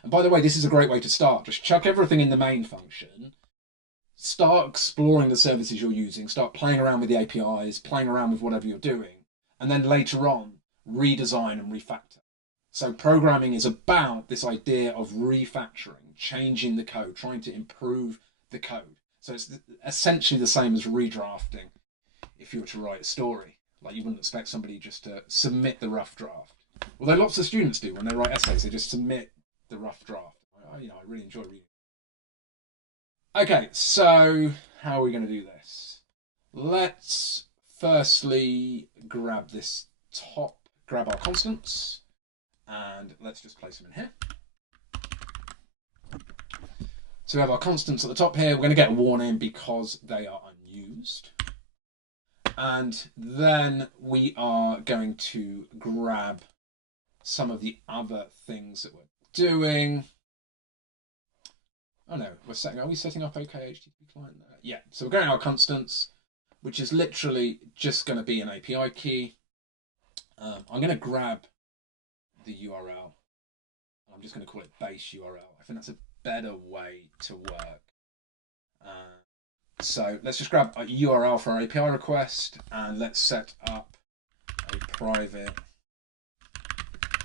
And by the way, this is a great way to start. Just chuck everything in the main function, start exploring the services you're using, start playing around with the APIs, playing around with whatever you're doing, and then later on, redesign and refactor. So programming is about this idea of refactoring, changing the code, trying to improve the code. So it's essentially the same as redrafting if you were to write a story. Like you wouldn't expect somebody just to submit the rough draft. Although lots of students do when they write essays, they just submit the rough draft. I really enjoy reading. Okay, so how are we going to do this? Let's firstly grab our constants, and let's just place them in here. So we have our constants at the top here. We're going to get a warning because they are unused. And then we are going to grab some of the other things that we're doing. Oh no, are we setting up okhttp client there? Yeah, so we're going to our constants, which is literally just going to be an API key. I'm going to grab the URL. I'm just going to call it base URL. I think that's a better way to work. So let's just grab a URL for our API request and let's set up a private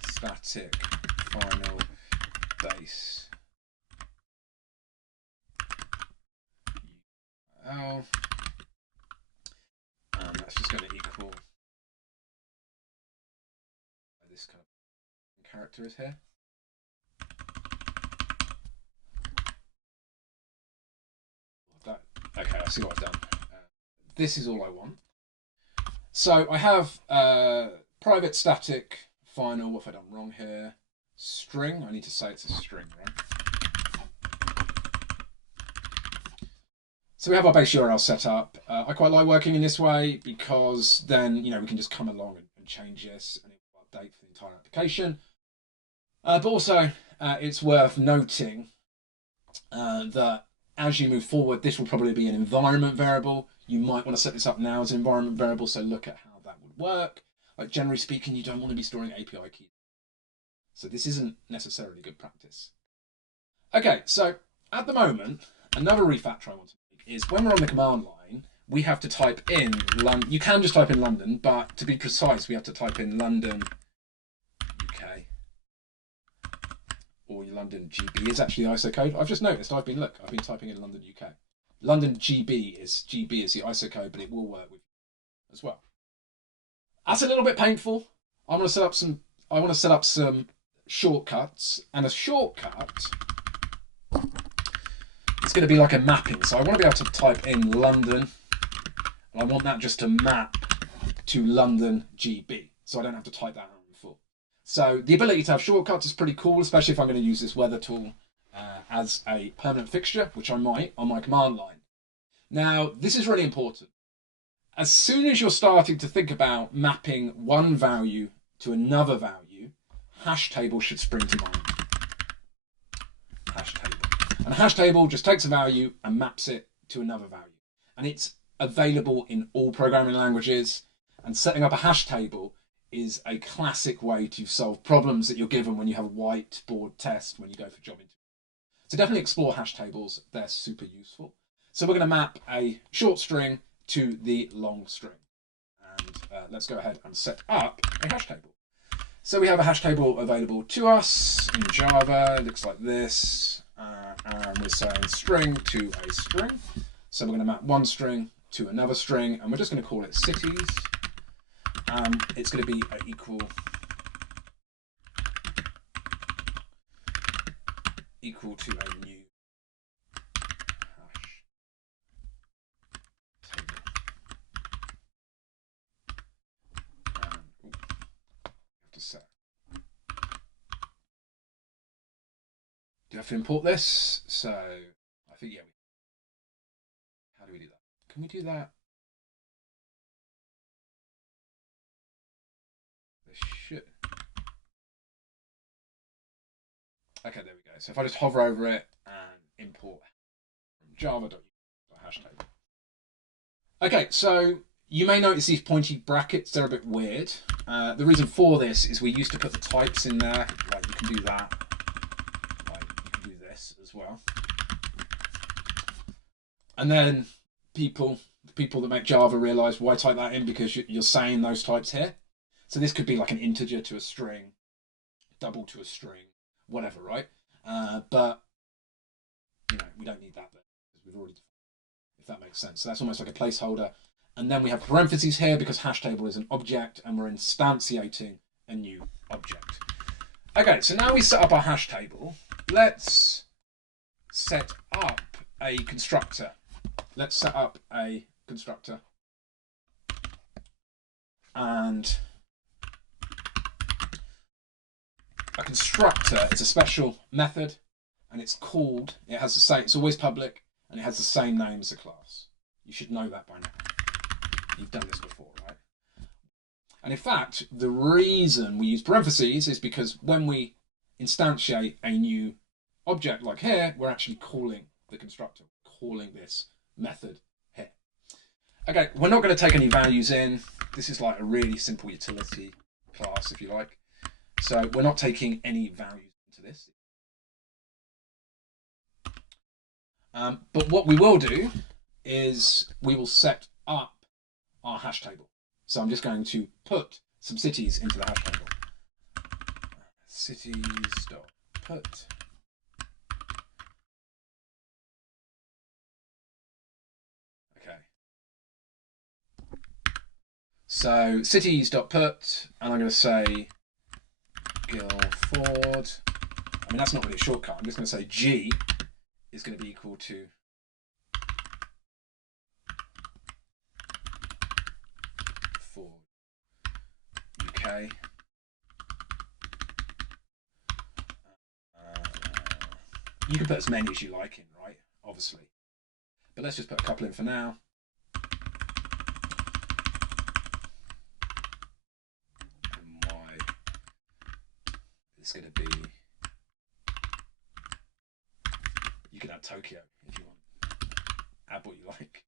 static final base URL. And that's just going to equal this kind of character is here. Okay, I see what I've done. This is all I want. So I have private static final. What have I done wrong here? String. I need to say it's a string, right? So we have our base URL set up. I quite like working in this way because then we can just come along and change this and it will update for the entire application. But also it's worth noting that as you move forward, this will probably be an environment variable. You might want to set this up now as an environment variable, so look at how that would work. Like generally speaking, you don't want to be storing API keys. So this isn't necessarily good practice. Okay, so at the moment, another refactor I want to make is when we're on the command line, we have to type in London. You can just type in London, but to be precise, we have to type in London UK. Or London GB is actually the ISO code. I've just noticed, I've been typing in London UK. London GB is the ISO code, but it will work with you as well. That's a little bit painful. I want to set up some shortcuts, and a shortcut is going to be like a mapping. So I want to be able to type in London, and I want that just to map to London GB, so I don't have to type that out in full. So the ability to have shortcuts is pretty cool, especially if I'm going to use this weather tool as a permanent fixture, which I might on my command line. Now, this is really important. As soon as you're starting to think about mapping one value to another value, hash table should spring to mind. Hash table. And a hash table just takes a value and maps it to another value. And it's available in all programming languages. And setting up a hash table is a classic way to solve problems that you're given when you have a whiteboard test when you go for job interview. So definitely explore hash tables. They're super useful. So we're going to map a short string to the long string. And let's go ahead and set up a hash table. So we have a hash table available to us in Java. It looks like this. And we're saying string to a string. So we're going to map one string to another string. And we're just going to call it cities. It's going to be equal to a new hash table. Have to set. Do you have to import this? So I think, yeah. How do we do that? Can we do that? This should. Okay, there we go. So if I just hover over it and import from java.hash table. Okay, so you may notice these pointy brackets, they're a bit weird. The reason for this is we used to put the types in there, like you can do that, like you can do this as well. And then the people that make Java realize why type that in, because you're saying those types here. So this could be like an integer to a string, double to a string, whatever, right? But you know, we don't need that bit because we've already defined it, if that makes sense. So that's almost like a placeholder. And then we have parentheses here because hash table is an object and we're instantiating a new object. Okay, so now we set up our hash table. Let's set up a constructor. Let's set up a constructor. And a constructor is a special method, and it's called, it has the same, it's always public, and it has the same name as the class. You should know that by now. You've done this before, right? And in fact, the reason we use parentheses is because when we instantiate a new object like here, we're actually calling the constructor, calling this method here. Okay, we're not going to take any values in. This is like a really simple utility class, if you like. So we're not taking any values into this. But what we will do is we will set up our hash table. So I'm just going to put some cities into the hash table. Cities.put. Okay. So cities.put, and I'm going to say Guildford. I mean, that's not really a shortcut. I'm just going to say G is going to be equal to Ford, UK. You can put as many as you like in, right? Obviously. But let's just put a couple in for now. It's going to be, you can add Tokyo if you want, add what you like.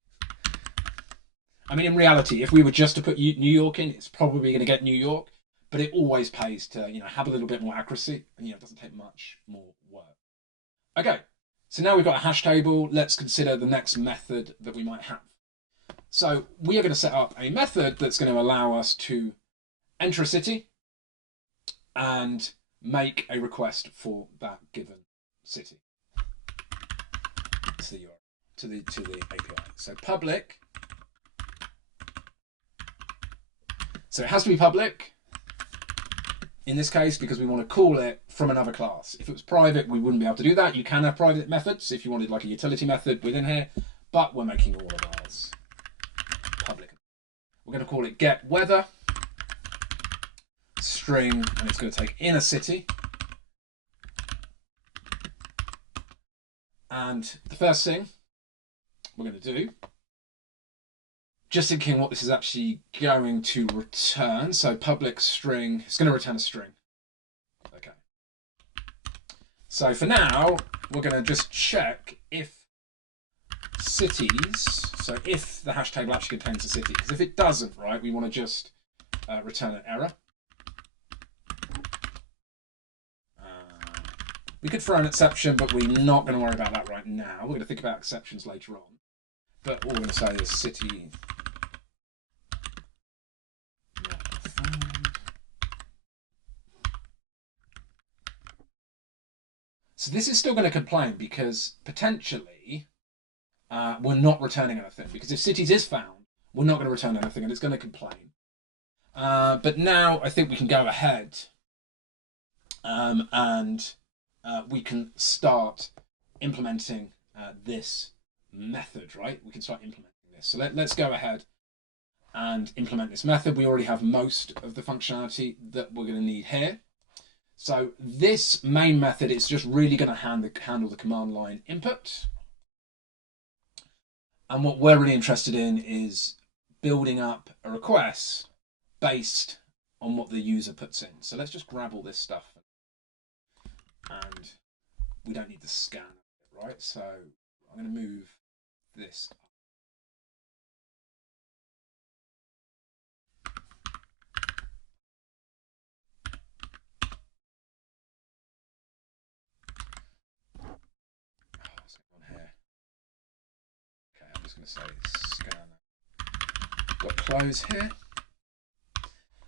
I mean, in reality, if we were just to put New York in, it's probably going to get New York, but it always pays to, you know, have a little bit more accuracy, and you know, it doesn't take much more work. Okay, so now we've got a hash table. Let's consider the next method that we might have. So we are going to set up a method that's going to allow us to enter a city and make a request for that given city to the URL, to the API. So public. So it has to be public in this case because we want to call it from another class. If it was private, we wouldn't be able to do that. You can have private methods if you wanted like a utility method within here, but we're making all of ours public. We're going to call it get weather string, and it's going to take in a city. And the first thing we're going to do, just thinking what this is actually going to return. So public string, it's going to return a string. Okay. So for now, we're going to just check if cities, so if the hash table actually contains a city, because if it doesn't, right, we want to just return an error. We could throw an exception, but we're not going to worry about that right now. We're going to think about exceptions later on. But all we're going to say is city. So this is still going to complain because potentially we're not returning anything. Because if cities is found, we're not going to return anything and it's going to complain. But now I think we can go ahead and we can start implementing this method, right? We can start implementing this. So let's go ahead and implement this method. We already have most of the functionality that we're going to need here. So this main method is just really going to handle the command line input. And what we're really interested in is building up a request based on what the user puts in. So let's just grab all this stuff. And we don't need the scan, right? So I'm going to move this up. What's going on here? Okay, I'm just going to say scan. Got close here.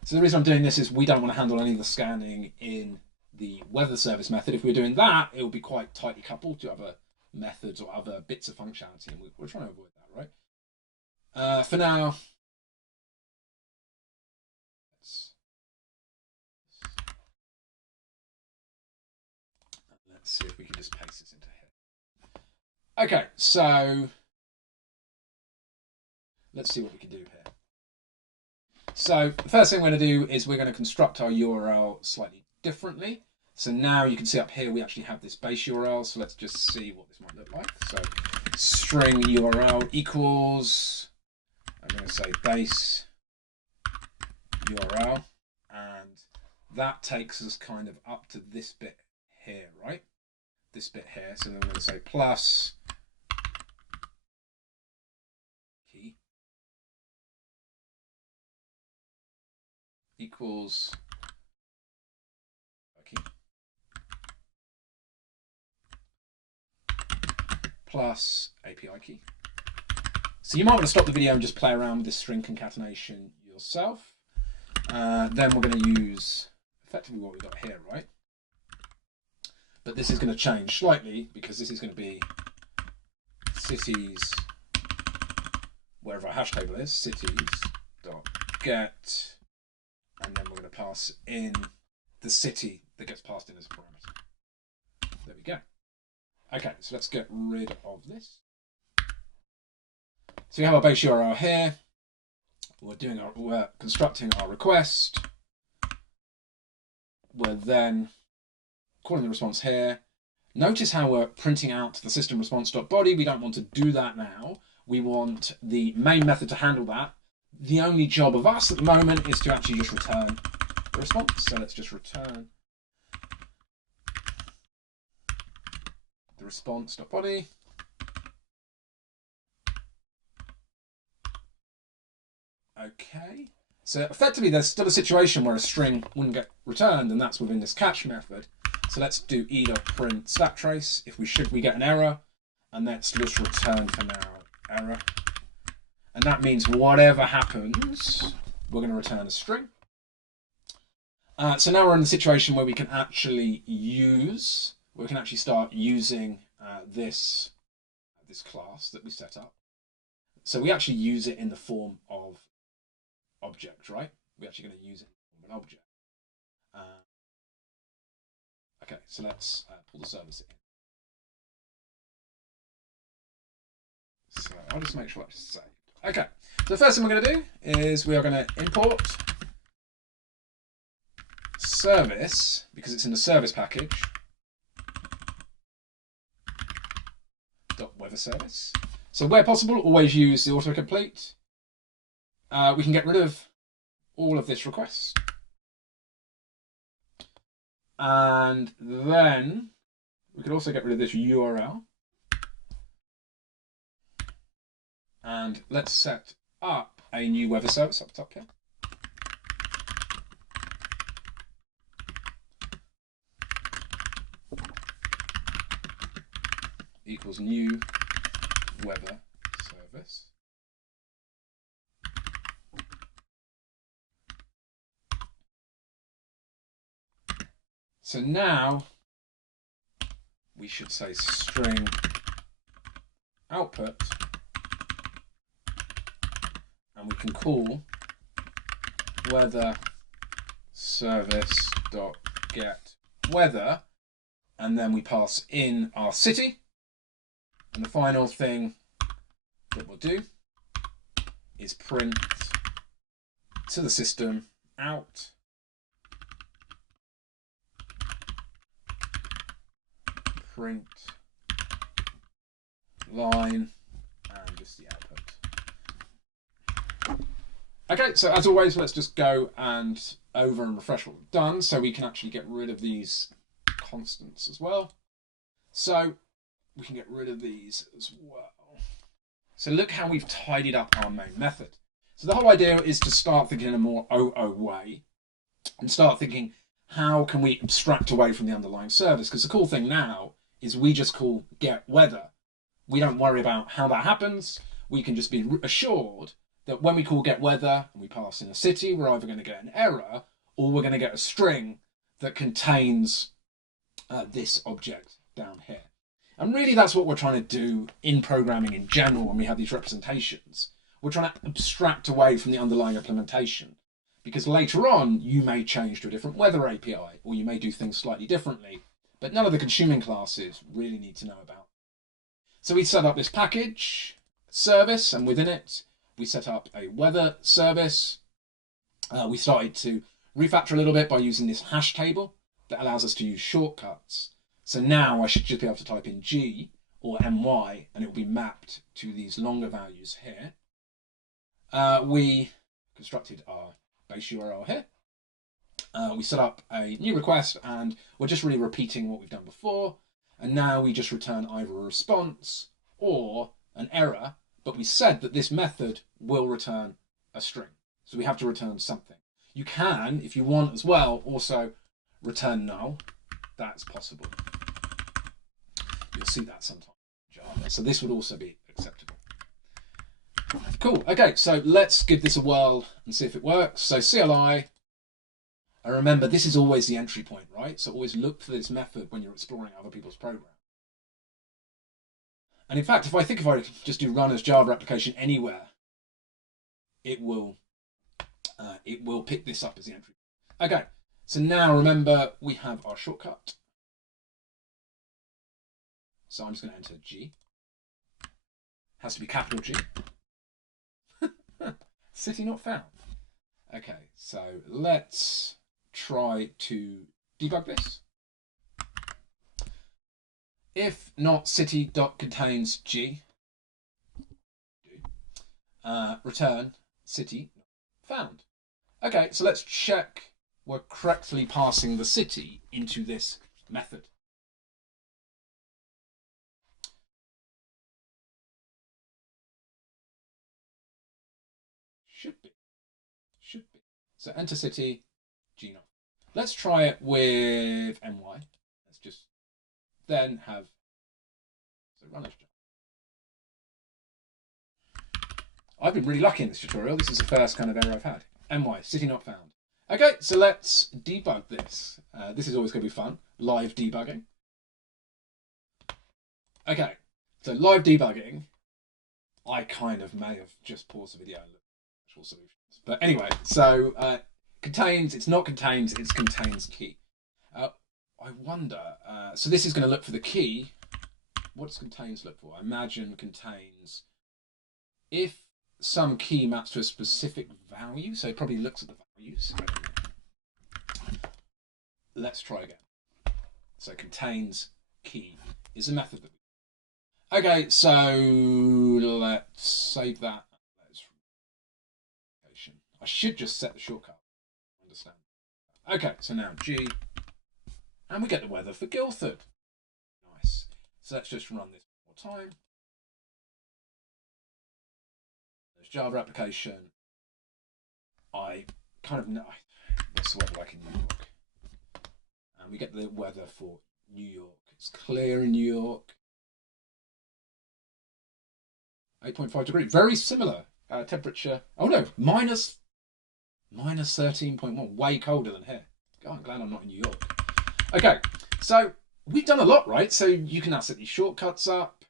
So the reason I'm doing this is we don't want to handle any of the scanning in the weather service method. If we're doing that, it will be quite tightly coupled to other methods or other bits of functionality, and we're trying to avoid that, right? For now, let's see if we can just paste this into here. Okay, so let's see what we can do here. So the first thing we're going to do is we're going to construct our URL slightly differently. So now you can see up here we actually have this base URL. So let's just see what this might look like. So string URL equals, I'm going to say base URL, and that takes us kind of up to this bit here, right? This bit here. So then I'm going to say plus key equals key plus API key. So you might want to stop the video and just play around with this string concatenation yourself. Then we're going to use effectively what we've got here, right? But this is going to change slightly because this is going to be cities, wherever our hash table is, cities.get, and then we're going to pass in the city that gets passed in as a parameter. There we go. Okay, so let's get rid of this. So we have our base URL here. We're constructing our request. We're then calling the response here. Notice how we're printing out the system response.body. We don't want to do that now. We want the main method to handle that. The only job of us at the moment is to actually just return the response. So let's just return the response.body. Okay. So effectively there's still a situation where a string wouldn't get returned, and that's within this catch method. So let's do e.print stat trace if we get an error, and let's just return for now error. And that means whatever happens, we're going to return a string. So now we're in the situation where we can actually start using this class that we set up. So we actually use it in the form of object, right? We're actually going to use it in an object. Okay, so let's pull the service in. So I'll just make sure that's saved. Okay, so the first thing we're going to do is we are going to import service, because it's in the service package, dot weather service. So where possible, always use the autocomplete. We can get rid of all of this request. And then we could also get rid of this URL. And let's set up a new weather service up top here. Equals new weather service. So now we should say string output, and we can call weather service dot get weather, and then we pass in our city. And the final thing that we'll do is print to the system out print line and just the output. Okay, so as always, let's just go and over and refresh what we've done so we can actually get rid of these constants as well. So we can get rid of these as well. So look how we've tidied up our main method. So the whole idea is to start thinking in a more OO way and start thinking, how can we abstract away from the underlying service? Because the cool thing now is we just call get weather. We don't worry about how that happens. We can just be assured that when we call get weather and we pass in a city, we're either going to get an error or we're going to get a string that contains this object down here. And really that's what we're trying to do in programming in general when we have these representations. We're trying to abstract away from the underlying implementation, because later on you may change to a different weather API or you may do things slightly differently, but none of the consuming classes really need to know about. So we set up this package service, and within it we set up a weather service. We started to refactor a little bit by using this hash table that allows us to use shortcuts. So now I should just be able to type in G or MY and it will be mapped to these longer values here. We constructed our base URL here. We set up a new request and we're just really repeating what we've done before. And now we just return either a response or an error, but we said that this method will return a string. So we have to return something. You can, if you want as well, also return null. That's possible. You'll see that sometimes in Java. So this would also be acceptable. Cool. Okay, so let's give this a whirl and see if it works. So CLI, and remember, this is always the entry point, right? So always look for this method when you're exploring other people's program. And in fact, if I just do run as Java application anywhere, it will pick this up as the entry. Okay, so now remember we have our shortcut. So I'm just going to enter G. Has to be capital G. City not found. Okay, so let's try to debug this. If not city dot contains G, return city found. Okay, so let's check we're correctly passing the city into this method. Should be. So enter city, G not. Let's try it with MY. Let's just then have, so run as Java. I've been really lucky in this tutorial. This is the first kind of error I've had. MY, city not found. Okay, so let's debug this. This is always going to be fun, live debugging. Okay, so live debugging, I kind of may have just paused the video and looked at actual solutions. But anyway, so contains, it's not contains, it's contains key. I wonder, so this is going to look for the key. What does contains look for? I imagine contains, if some key maps to a specific value, so it probably looks at the values. let's try again. So contains key is a method that okay, so let's save that. I should just set the shortcut. Understand. Okay, so now G, and we get the weather for Guildford. Nice. So let's just run this one more time. There's Java application. I kind of know what's the weather like in New York. And we get the weather for New York. It's clear in New York. 8.5 degrees. Very similar temperature. Oh no, minus 13.1. Way colder than here. God, I'm glad I'm not in New York. Okay, so we've done a lot, right? So you can now set these shortcuts up.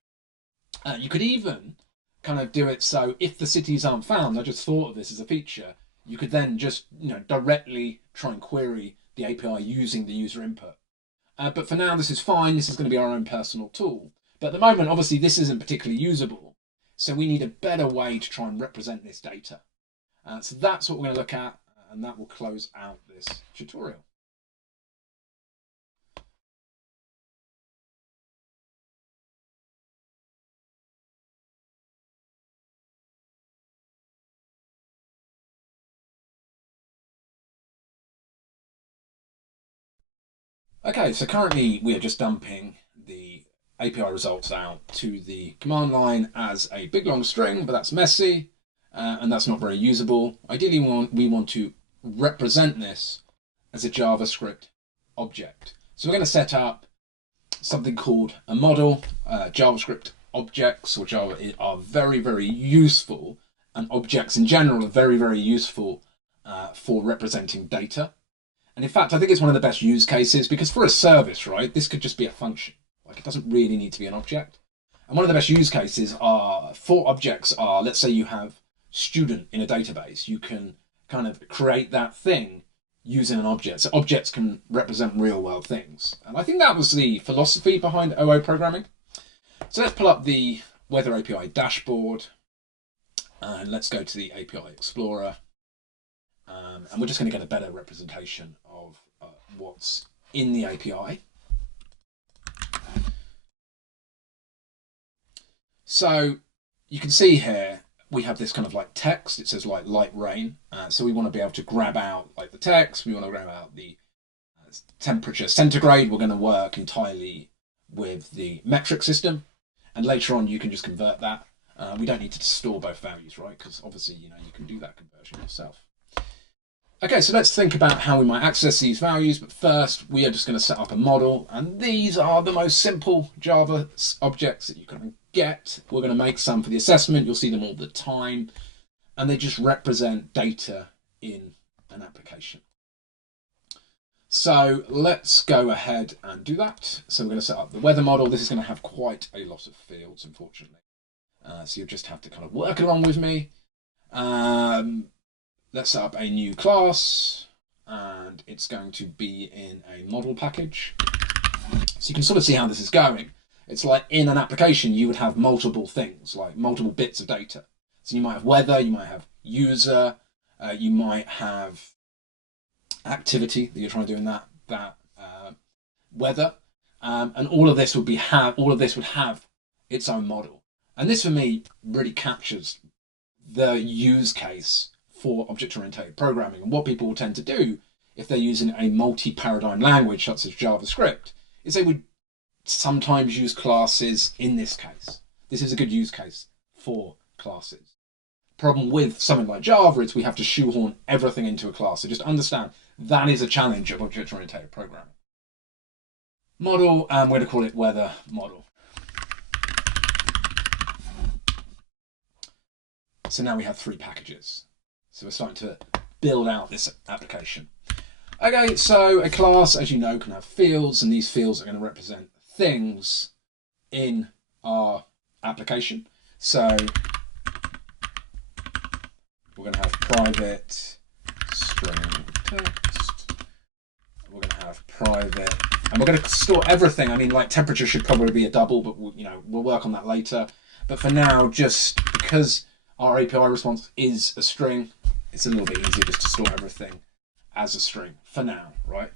You could even kind of do it so if the cities aren't found, I just thought of this as a feature, you could then just directly try and query the API using the user input. But for now, this is fine. This is going to be our own personal tool. But at the moment, obviously, this isn't particularly usable. So we need a better way to try and represent this data. So that's what we're going to look at, and that will close out this tutorial. Okay, so currently we are just dumping the API results out to the command line as a big long string, but that's messy and that's not very usable. Ideally, we want to represent this as a JavaScript object. So we're going to set up something called a model. JavaScript objects or Java are very, very useful, and objects in general are very, very useful for representing data. And in fact, I think it's one of the best use cases because for a service, right, this could just be a function. Like it doesn't really need to be an object. And one of the best use cases for objects are, let's say you have student in a database. You can kind of create that thing using an object. So objects can represent real world things. And I think that was the philosophy behind OO programming. So let's pull up the Weather API dashboard and let's go to the API Explorer. And we're just going to get a better representation of what's in the API. So you can see here, we have this kind of like text. It says like light rain. So we want to be able to grab out like the text. We want to grab out the temperature centigrade. We're going to work entirely with the metric system. And later on, you can just convert that. We don't need to store both values, right? Because obviously, you can do that conversion yourself. Okay, so let's think about how we might access these values. But first, we are just going to set up a model. And these are the most simple Java objects that you can get. We're going to make some for the assessment. You'll see them all the time. And they just represent data in an application. So let's go ahead and do that. So we're going to set up the weather model. This is going to have quite a lot of fields, unfortunately. So you'll just have to kind of work along with me. Let's set up a new class, and it's going to be in a model package. So you can sort of see how this is going. It's like in an application, you would have multiple things, like multiple bits of data. So you might have weather, you might have user, you might have activity that you're trying to do in that weather, and all of this would have its own model. And this for me really captures the use case for object-oriented programming. And what people will tend to do if they're using a multi-paradigm language such as JavaScript is they would sometimes use classes in this case. This is a good use case for classes. Problem with something like Java is we have to shoehorn everything into a class. So just understand that is a challenge of object-oriented programming. Model, and we're going to call it weather model. So now we have 3 packages. So we're starting to build out this application. Okay, so a class, as you know, can have fields, and these fields are going to represent things in our application. So we're going to have private string text. We're going to have private, and we're going to store everything. I mean, like temperature should probably be a double, but we'll work on that later. But for now, just because our API response is a string, it's a little bit easier just to store everything as a string for now, right?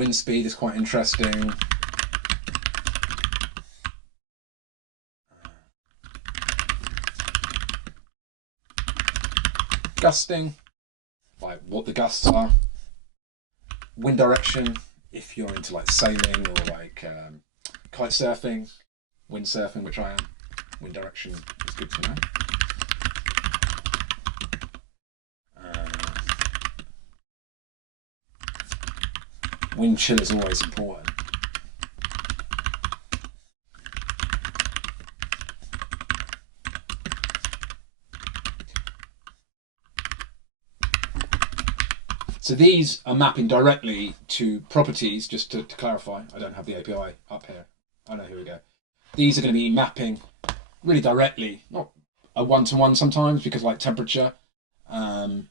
Wind speed is quite interesting. Gusting, like what the gusts are. Wind direction, if you're into like sailing or like kite surfing, windsurfing, which I am. Wind direction is good to know. Wind chill is always important. So these are mapping directly to properties, just to clarify. I don't have the API up here. Oh no, here we go. These are going to be mapping really directly, not a one-to-one sometimes, because like temperature, we're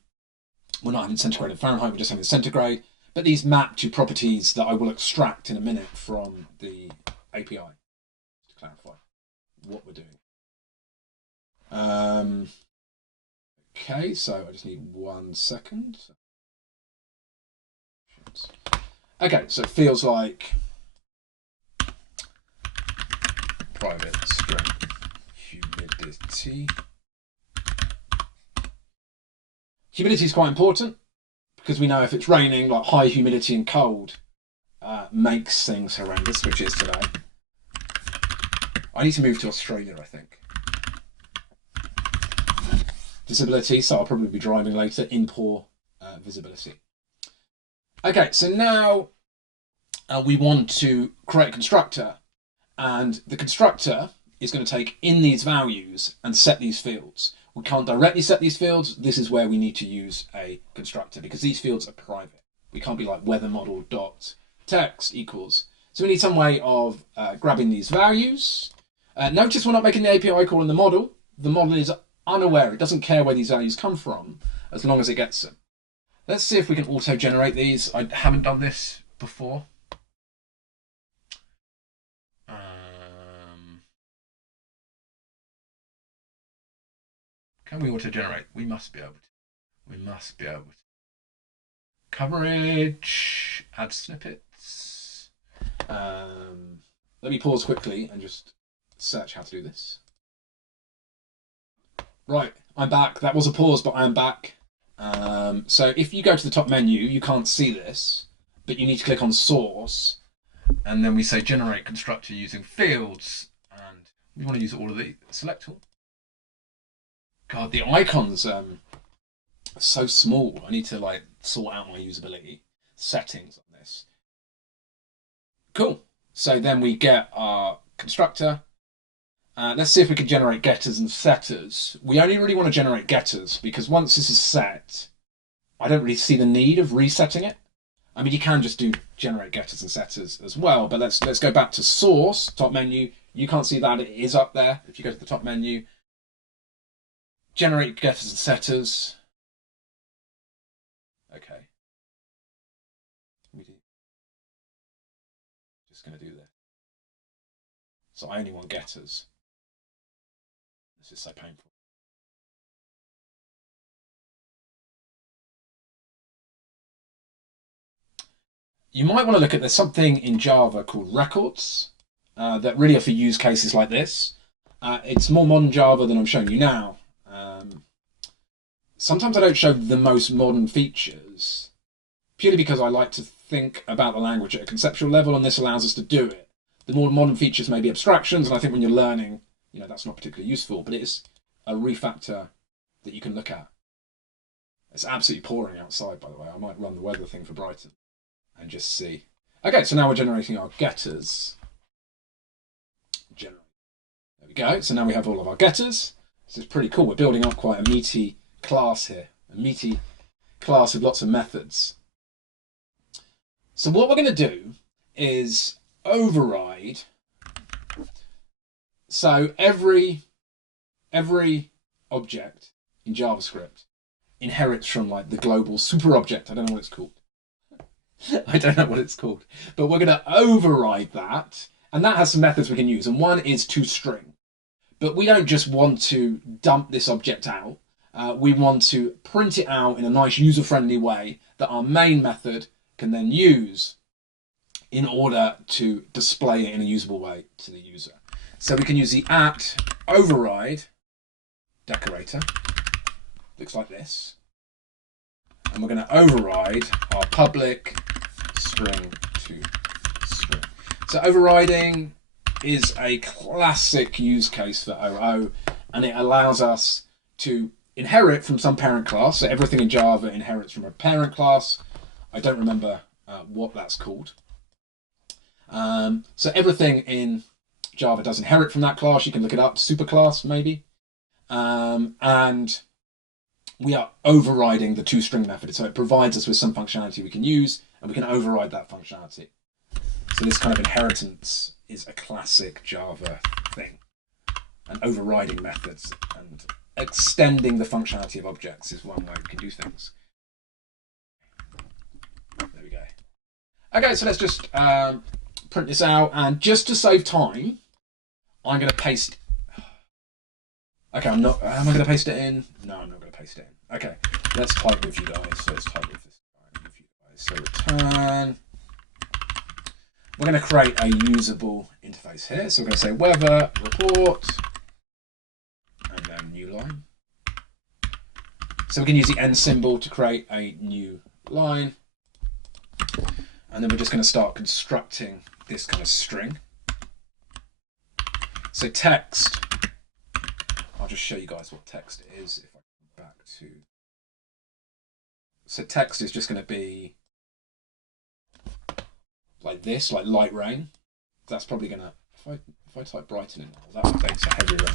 not having centigrade and Fahrenheit, we're just having centigrade. But these map to properties that I will extract in a minute from the API, to clarify what we're doing. Okay, so I just need 1 second. Okay, so it feels like private string humidity. Humidity is quite important because we know if it's raining, like high humidity and cold makes things horrendous, which is today. I need to move to Australia, I think. Visibility, so I'll probably be driving later, in poor visibility. Okay, so now we want to create a constructor, and the constructor is going to take in these values and set these fields. We can't directly set these fields. This is where we need to use a constructor because these fields are private. We can't be like weather model dot text equals. So we need some way of grabbing these values. Notice we're not making the API call in the model. The model is unaware. It doesn't care where these values come from as long as it gets them. Let's see if we can auto-generate these. I haven't done this before. Can we auto-generate? We must be able to. We must be able to. Coverage, add snippets. Let me pause quickly and just search how to do this. Right, I'm back. That was a pause, but I am back. So if you go to the top menu, you can't see this, but you need to click on source, and then we say generate constructor using fields, and we want to use all of the select all. God, the icons are so small. I need to like sort out my usability settings on this. Cool. So then we get our constructor. Let's see if we can generate getters and setters. We only really want to generate getters because once this is set, I don't really see the need of resetting it. I mean, you can just do generate getters and setters as well, but let's go back to source, top menu. You can't see that, it is up there. If you go to the top menu, generate getters and setters. Okay. Just going to do that. So I only want getters. This is so painful. You might want to look at, there's something in Java called records that really are for use cases like this. It's more modern Java than I'm showing you now. Sometimes I don't show the most modern features purely because I like to think about the language at a conceptual level, and this allows us to do it. The more modern features may be abstractions, and I think when you're learning, you know, that's not particularly useful, but it's a refactor that you can look at. It's absolutely pouring outside, by the way. I might run the weather thing for Brighton and just see. Okay, so now we're generating our getters. There we go. So now we have all of our getters. This is pretty cool. We're building up quite a meaty class here, a meaty class with lots of methods. So what we're going to do is override. So every object in JavaScript inherits from like the global super object. I don't know what it's called. I don't know what it's called. But we're going to override that. And that has some methods we can use. And one is toString. But we don't just want to dump this object out. We want to print it out in a nice user-friendly way that our main method can then use. in order to display it in a usable way to the user. So we can use the @override decorator. Looks like this. And we're going to override our public string to string. So overriding is a classic use case for OO, and it allows us to inherit from some parent class. So everything in Java inherits from a parent class. I don't remember what that's called. So everything in Java does inherit from that class. You can look it up, superclass maybe. And we are overriding the toString method. So it provides us with some functionality we can use, and we can override that functionality. So this kind of inheritance is a classic Java thing. And overriding methods and extending the functionality of objects is one way we can do things. There we go. Okay, so let's just print this out, and just to save time, I'm going to paste. Okay, I'm not. Am I going to paste it in? No, I'm not going to paste it in. Okay, let's type with you guys. So let's type with this guy with you guys. So return. We're going to create a usable interface here. So we're going to say weather report, and then new line. So we can use the end symbol to create a new line, and then we're just going to start constructing this kind of string. So text. I'll just show you guys what text is if I go back to. So text is just going to be like this, like light rain. That's probably going to, if I type Brighton in, that updates to heavy rain.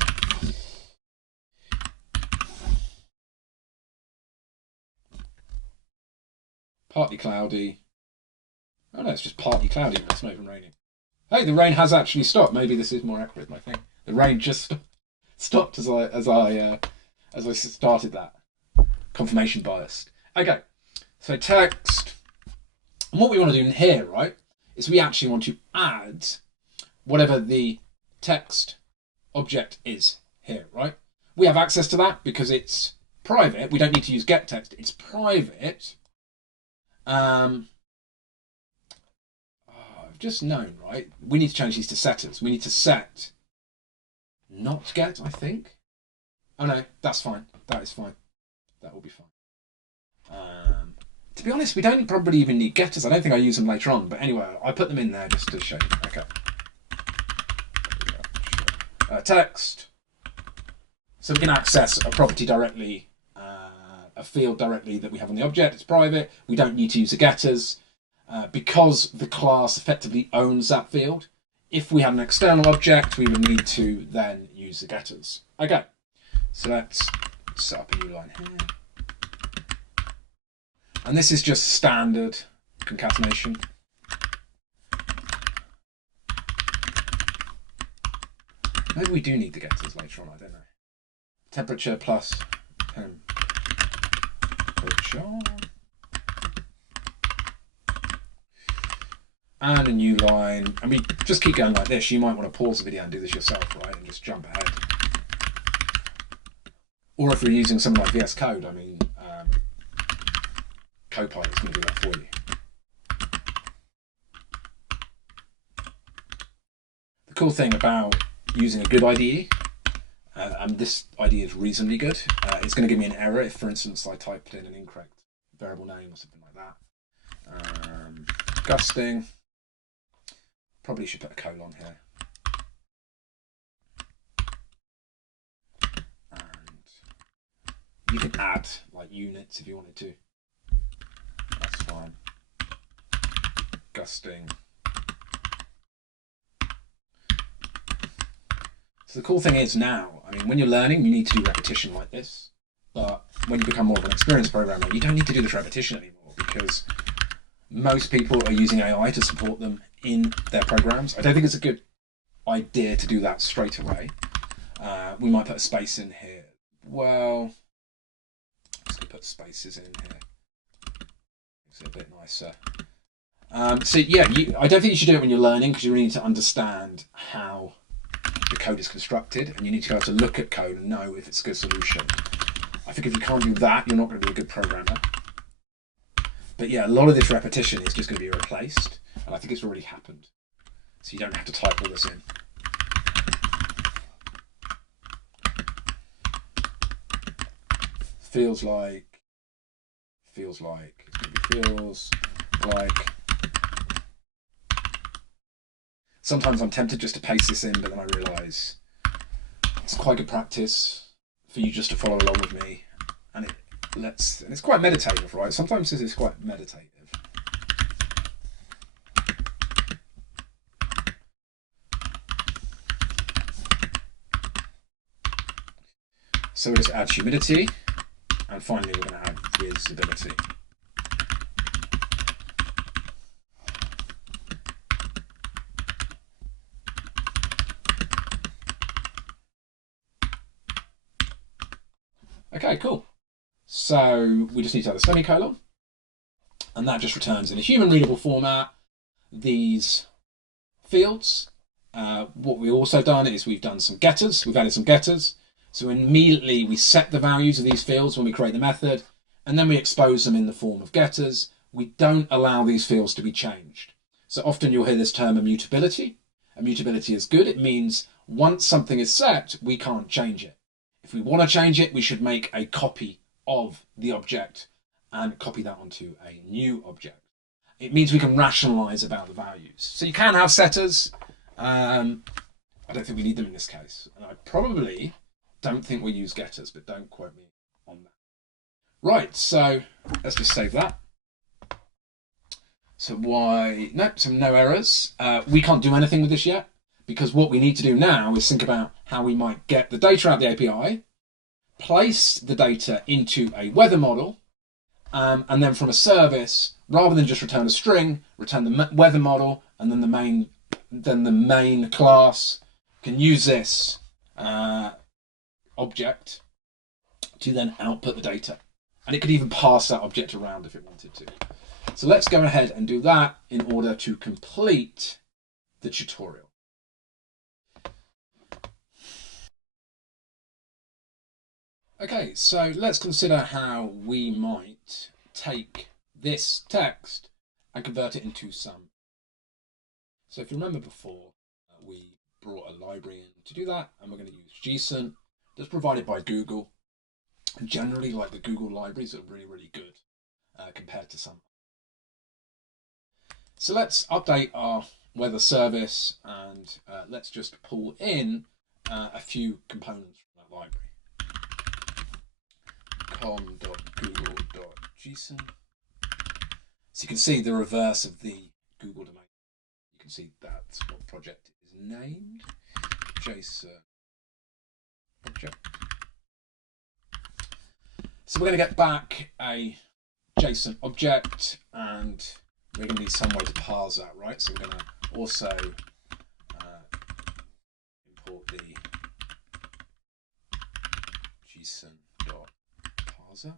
Partly cloudy. Oh no, it's just partly cloudy. It's not even raining. Hey, the rain has actually stopped. Maybe this is more accurate than I think. The rain just stopped as I started that. Confirmation biased. Okay, so text. And what we want to do in here, right, is we actually want to add whatever the text object is here, right? We have access to that because it's private. We don't need to use getText. It's private. I've just known, right? We need to change these to setters. We need to set not get, I think. Oh no, that's fine. That is fine. That will be fine. To be honest, we don't probably even need getters. I don't think I use them later on. But anyway, I put them in there just to show you. Okay. Text. So we can access a property directly, a field directly that we have on the object. It's private. We don't need to use the getters because the class effectively owns that field. If we had an external object, we would need to then use the getters. Okay, so let's set up a new line here. And this is just standard concatenation. Maybe we do need the getters later on, I don't know. Temperature plus temperature. And a new line. And we just keep going like this. You might want to pause the video and do this yourself, right? And just jump ahead. Or if you're using something like VS Code, I mean, Copilot's going to do that for you. The cool thing about using a good IDE, and this IDE is reasonably good, it's going to give me an error if, for instance, I typed in an incorrect variable name or something like that. Gusting. Probably should put a colon here. And you can add like units if you wanted to. That's fine. Gusting. So the cool thing is now, I mean, when you're learning, you need to do repetition like this. But when you become more of an experienced programmer, you don't need to do this repetition anymore because most people are using AI to support them in their programs. I don't think it's a good idea to do that straight away. We might put a space in here. Well, let's put spaces in here. Makes it a bit nicer. So yeah, I don't think you should do it when you're learning because you really need to understand how the code is constructed, and you need to be able to look at code and know if it's a good solution. I think if you can't do that, you're not going to be a good programmer. But yeah, a lot of this repetition is just going to be replaced, and I think it's already happened. So you don't have to type all this in. Feels like. Sometimes I'm tempted just to paste this in, but then I realise it's quite good practice for you just to follow along with me, and it's quite meditative, right? Sometimes this is quite meditative. So we'll just add humidity, and finally we're going to add visibility. Okay, cool. So we just need to add a semicolon, and that just returns in a human readable format these fields. What we've also done is we've done some getters. We've added some getters. So immediately we set the values of these fields when we create the method, and then we expose them in the form of getters. We don't allow these fields to be changed. So often you'll hear this term immutability. Immutability is good. It means once something is set, we can't change it. If we want to change it, we should make a copy of the object and copy that onto a new object. It means we can rationalize about the values. So you can have setters. I don't think we need them in this case. And I probably don't think we use getters, but don't quote me on that. Right, so let's just save that. So no errors. We can't do anything with this yet, because what we need to do now is think about how we might get the data out of the API, place the data into a weather model, and then from a service, rather than just return a string, return the weather model, and then the main class can use this object to then output the data. And it could even pass that object around if it wanted to. So let's go ahead and do that in order to complete the tutorial. Okay, so let's consider how we might take this text and convert it into some. So if you remember before, we brought a library in to do that, and we're going to use Gson. That's provided by Google. Generally, like the Google libraries are really, really good compared to some. So let's update our weather service, and let's just pull in a few components from that library. com.google.gson. So you can see the reverse of the Google domain. You can see that's what project is named. JSON project. So we're going to get back a JSON object, and we're going to need some way to parse that, right? So we're going to also import the JSON.parser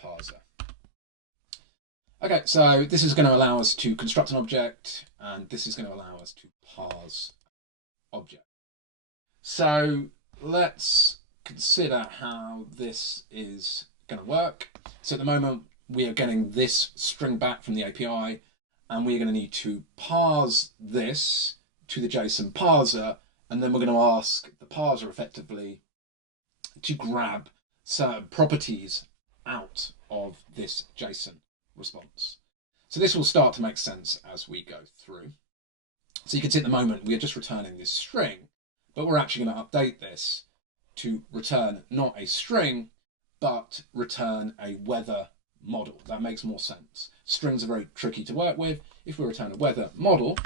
parser. Okay, so this is going to allow us to construct an object, and this is going to allow us to parse object. So let's consider how this is going to work. So at the moment, we are getting this string back from the API, and we're going to need to parse this to the JSON parser, and then we're going to ask the parser effectively to grab certain properties out of this JSON response. So this will start to make sense as we go through. So you can see at the moment we are just returning this string, but we're actually going to update this to return not a string, but return a weather model. That makes more sense. Strings are very tricky to work with. If we return a weather model,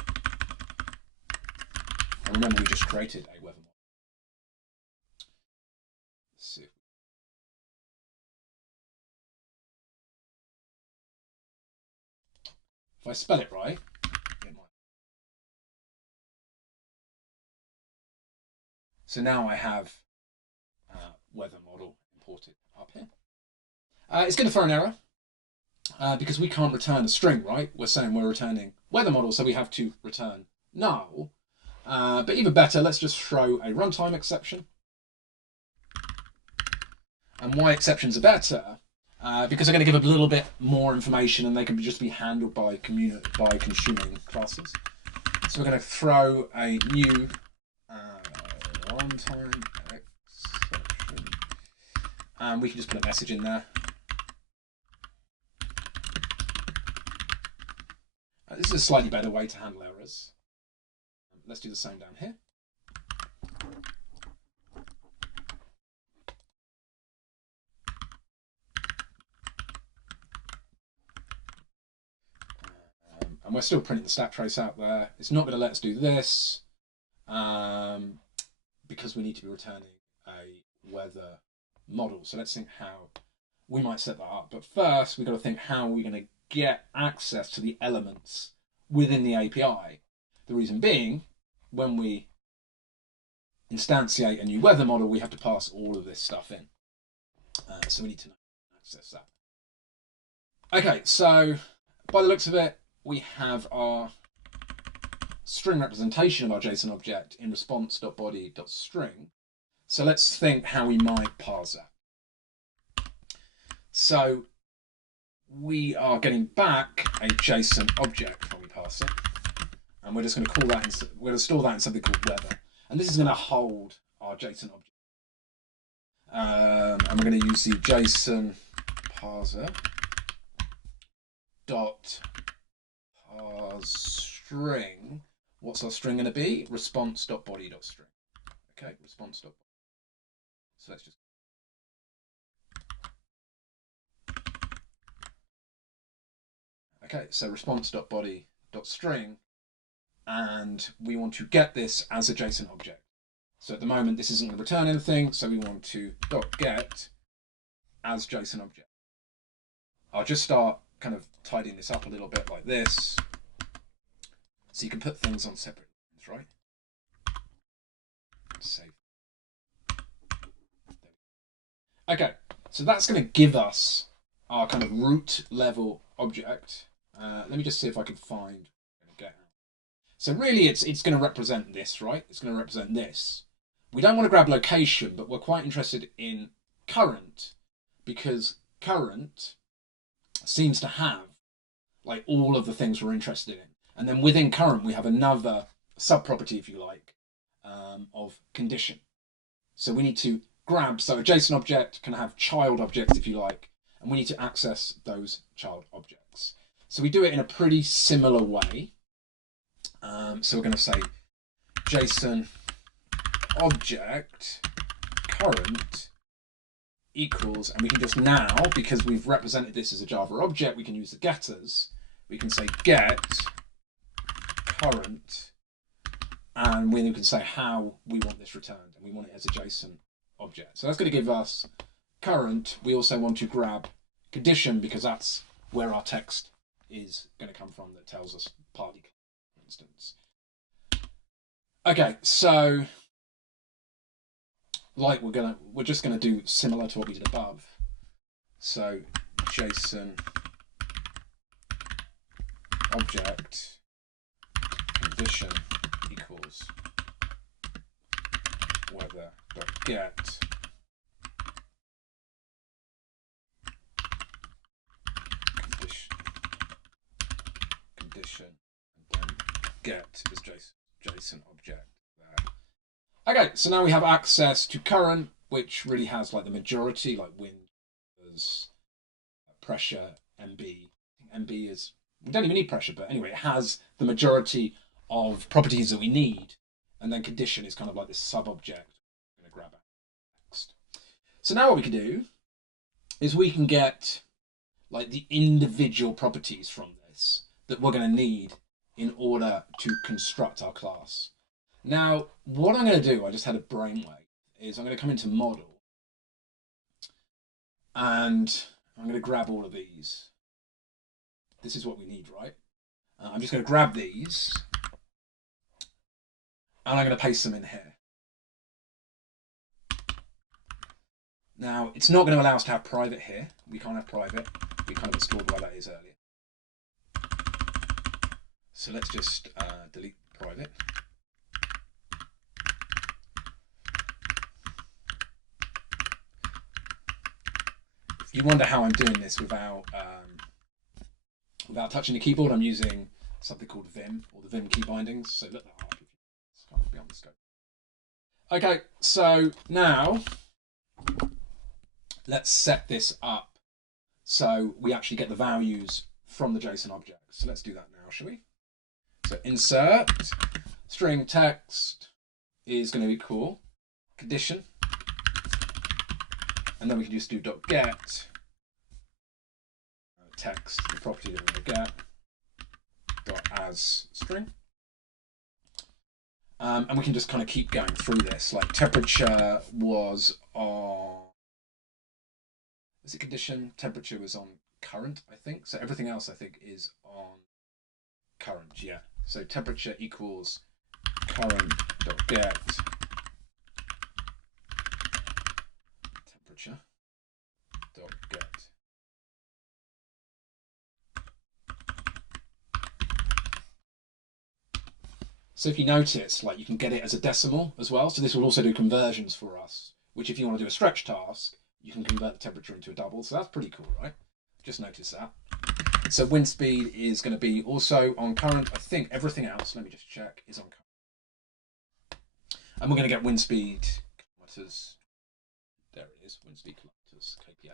and remember we just created a weather model. Let's see. If I spell it right, it might. So now I have weather model imported up here. It's going to throw an error because we can't return a string, right? We're saying we're returning weather model, so we have to return null. But even better, let's just throw a runtime exception. And why exceptions are better, because they're going to give a little bit more information and they can just be handled by consuming classes. So we're going to throw a new runtime exception, and we can just put a message in there. This is a slightly better way to handle errors. Let's do the same down here. And we're still printing the stat trace out there. It's not going to let us do this because we need to be returning a weather model. So let's think how we might set that up. But first, we've got to think how we're going to get access to the elements within the API. The reason being, when we instantiate a new weather model, we have to pass all of this stuff in. So we need to access that. Okay, so by the looks of it, we have our string representation of our JSON object in response.body.string. So let's think how we might parse that. So we are getting back a JSON object when we parse it, and we're just going to call that. We're going to store that in something called weather, and this is going to hold our JSON object. And we're going to use the JSON parser dot parse string. What's our string going to be? Response.body.string. Okay, response. So let's just. Okay, so response.body.string, and we want to get this as a JSON object. So at the moment, this isn't going to return anything, so we want to .get as JSON object. I'll just start kind of tidying this up a little bit like this, so you can put things on separate lines, right? Save. Okay, so that's going to give us our kind of root level object. Let me just see if I can find. So really, it's going to represent this, right? It's going to represent this. We don't want to grab location, but we're quite interested in current, because current seems to have like all of the things we're interested in. And then within current, we have another sub-property, if you like, of condition. So we need to grab, so a JSON object can have child objects, if you like, and we need to access those child objects. So we do it in a pretty similar way. So we're going to say JSON object current equals, and we can just now, because we've represented this as a Java object, we can use the getters. We can say get current, and we can say how we want this returned, and we want it as a JSON object. So that's going to give us current. We also want to grab condition, because that's where our text is going to come from that tells us party, for instance. Okay, so like we're just gonna do similar to what we did above. So JSON object condition equals weather.get condition and then get is JSON object there. Okay, so now we have access to current, which really has like the majority, like wind, pressure, MB. MB is, we don't even need pressure, but anyway, it has the majority of properties that we need. And then condition is kind of like this sub-object. I'm going to grab it next. So now what we can do is we can get like the individual properties from this that we're going to need in order to construct our class. Now, what I'm going to do, I just had a brainwave, is I'm going to come into model and I'm going to grab all of these. This is what we need, right? I'm just going to grab these and I'm going to paste them in here. Now, it's not going to allow us to have private here. We can't have private. We kind of explored why that is earlier. So let's just delete private. you wonder how I'm doing this without touching the keyboard. I'm using something called Vim, or the Vim key bindings. So look that up if it's kind of beyond the scope. Okay, so now let's set this up so we actually get the values from the JSON object. So let's do that now, shall we? So insert string text is going to equal condition, and then we can just do .get text, the property that we're going to get .as string, and we can just kind of keep going through this. Like temperature was on, is it condition? Temperature was on current, I think. So everything else I think is on current. Yeah. So temperature equals current.get temperature.get. So if you notice, like, you can get it as a decimal as well. So this will also do conversions for us, which if you want to do a stretch task, you can convert the temperature into a double. So that's pretty cool, right? Just notice that. So wind speed is going to be also on current. I think everything else, let me just check, is on current. And we're going to get wind speed kilometers. There it is, wind speed kilometers, kph.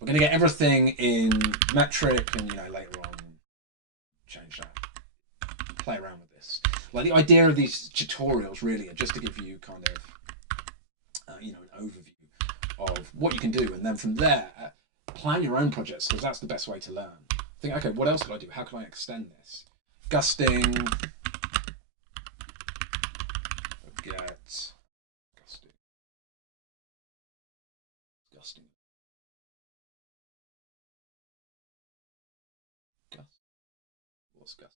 We're going to get everything in metric, and later on change that. Play around with this. Like, the idea of these tutorials really are just to give you kind of an overview of what you can do, and then from there plan your own projects, because that's the best way to learn. Think, okay, what else could I do? How can I extend this? Gusting. Gusting. What's gust?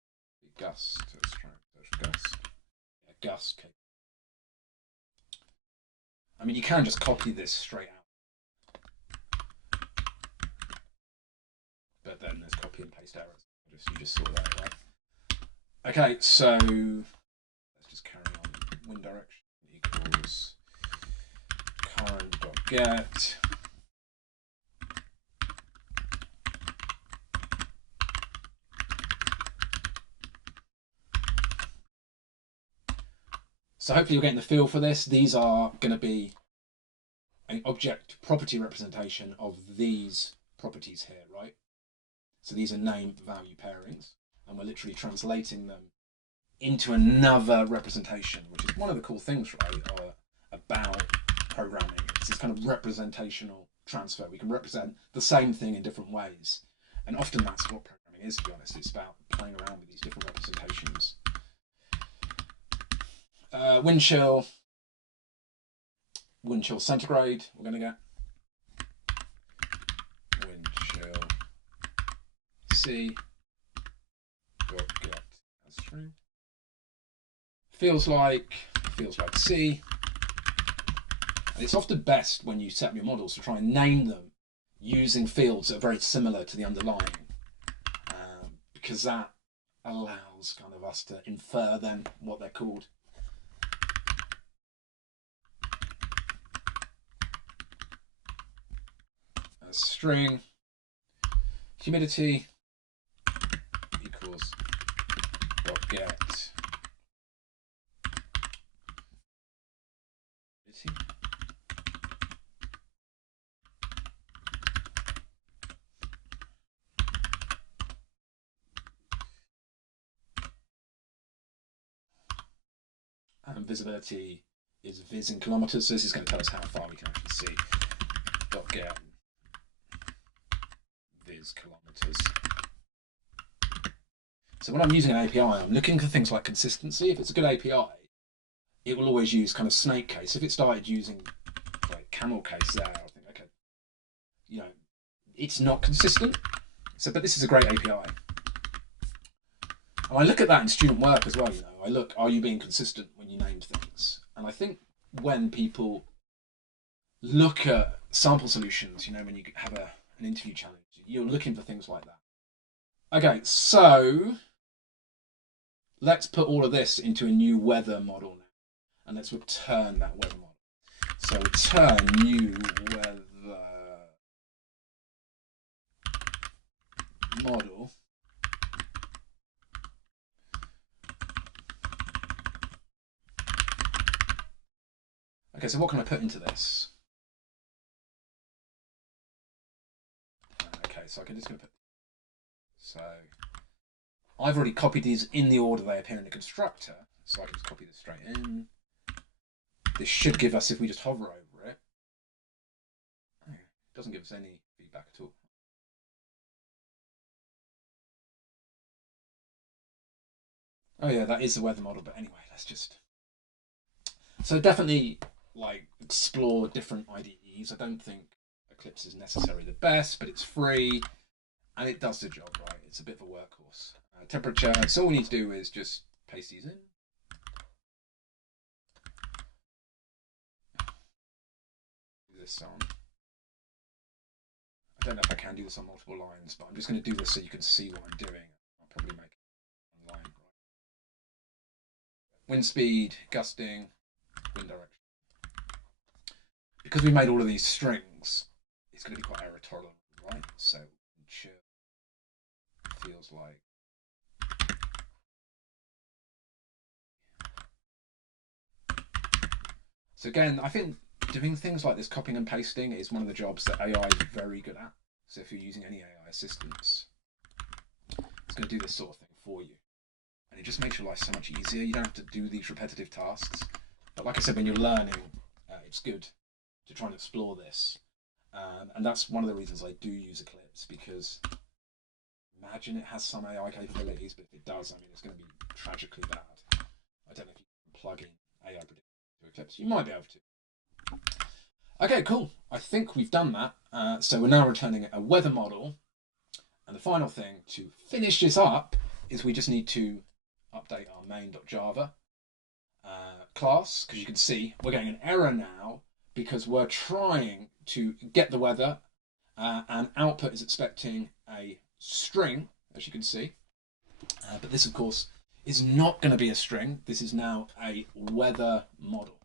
Gust. Let's try gust. Yeah, gust. I mean, you can just copy this straight out, but then there's copy and paste errors. You just saw that, right? Okay, so let's just carry on. Wind direction equals current.get. So hopefully you're getting the feel for this. These are going to be an object property representation of these properties here, right? So these are name value pairings, and we're literally translating them into another representation, which is one of the cool things, right, about programming. It's this kind of representational transfer. We can represent the same thing in different ways, and often that's what programming is, to be honest. It's about playing around with these different representations. Wind chill centigrade, we're going to get wind chill C dot get as string. Feels like C. And it's often best when you set up your models to try and name them using fields that are very similar to the underlying, because that allows kind of us to infer then what they're called. String humidity equals .get humidity. And visibility is viz in kilometers, so this is going to tell us how far we can actually see. .get viz kilometers. So when I'm using an API, I'm looking for things like consistency. If it's a good API, it will always use kind of snake case. If it started using like camel case there, I think, okay, it's not consistent. So, but this is a great API. And I look at that in student work as well. I look, are you being consistent when you name things? And I think when people look at sample solutions, when you have an interview challenge, you're looking for things like that. Okay, so let's put all of this into a new weather model now, and let's return that weather model. So return new weather model. Okay, so what can I put into this? Okay, so I can just go put. So I've already copied these in the order they appear in the constructor, so I can just copy this straight in. This should give us, if we just hover over it, it doesn't give us any feedback at all. Oh yeah, that is the weather model, but anyway, let's just. So definitely like explore different IDEs. I don't think Eclipse is necessarily the best, but it's free and it does the job, right? It's a bit of a workhorse. Temperature, so all we need to do is just paste these in. Do this on. I don't know if I can do this on multiple lines, but I'm just going to do this so you can see what I'm doing. I'll probably make it one line. Wind speed, gusting, wind direction. Because we made all of these strings, it's going to be quite error tolerant, right? So sure, feels like. So again, I think doing things like this copying and pasting is one of the jobs that AI is very good at. So if you're using any AI assistants, it's going to do this sort of thing for you. And it just makes your life so much easier. You don't have to do these repetitive tasks. But like I said, when you're learning, it's good to try and explore this. And that's one of the reasons I do use Eclipse, because imagine it has some AI capabilities, but if it does, I mean, it's going to be tragically bad. I don't know if you can plug in AI prediction to Eclipse. You might be able to. Okay, cool. I think we've done that. So we're now returning a weather model. And the final thing to finish this up is we just need to update our main.java class, because you can see we're getting an error now because we're trying to get the weather and output is expecting a string, as you can see. But this, of course, is not going to be a string. This is now a weather model.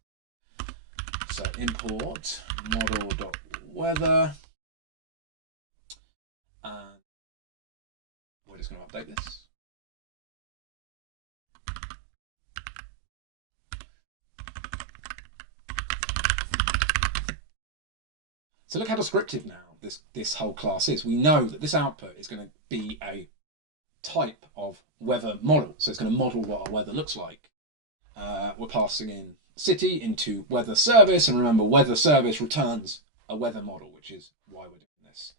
So import model.weather. And we're just going to update this. So look how descriptive now this whole class is. We know that this output is going to be a type of weather model. So it's going to model what our weather looks like. We're passing in city into weather service. And remember, weather service returns a weather model, which is why we're doing this.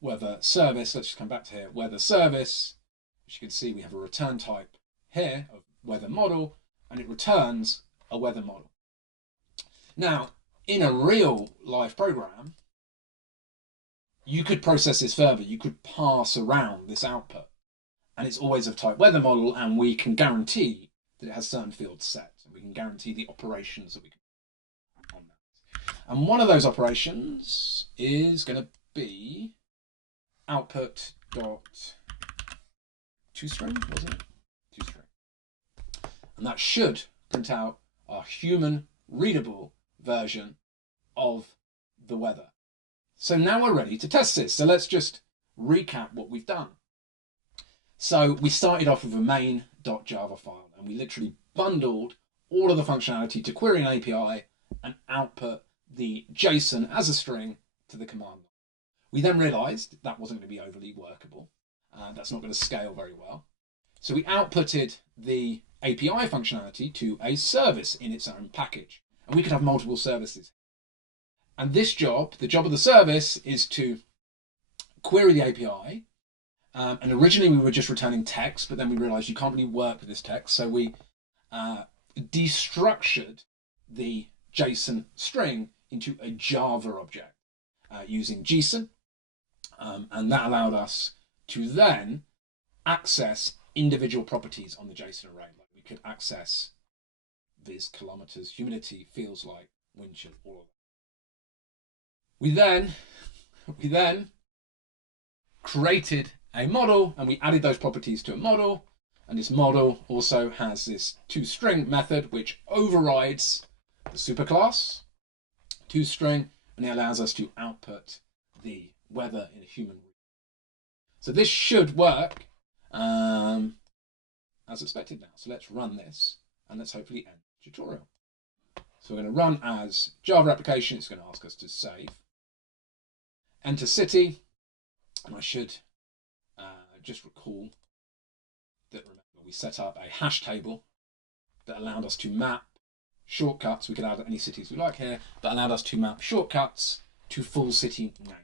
Weather service, let's just come back to here. Weather service, as you can see, we have a return type here of weather model, and it returns a weather model. Now, in a real live program, you could process this further. You could pass around this output, and it's always of type weather model, and we can guarantee that it has certain fields set, and we can guarantee the operations that we can do on that. And one of those operations is going to be output dot toString, wasn't it? toString, and that should print out our human readable version of the weather. So now we're ready to test this. So let's just recap what we've done. So we started off with a main.java file, and we literally bundled all of the functionality to query an API and output the JSON as a string to the command line. We then realized that wasn't going to be overly workable. That's not going to scale very well. So we outputted the API functionality to a service in its own package. And we could have multiple services. And this job, the job of the service, is to query the API. And originally we were just returning text, but then we realized you can't really work with this text. So we destructured the JSON string into a Java object using Gson. And that allowed us to then access individual properties on the JSON array. Like we could access viz kilometers, humidity, feels like, wind chill, all of that. We then created a model, and we added those properties to a model, and this model also has this toString method which overrides the superclass toString, and it allows us to output the weather in a human. So this should work as expected now. So let's run this and let's hopefully end the tutorial. So we're going to run as Java application. It's going to ask us to save. Enter city. And I should just recall that, remember, we set up a hash table that allowed us to map shortcuts. We could add any cities we like here, but allowed us to map shortcuts to full city name.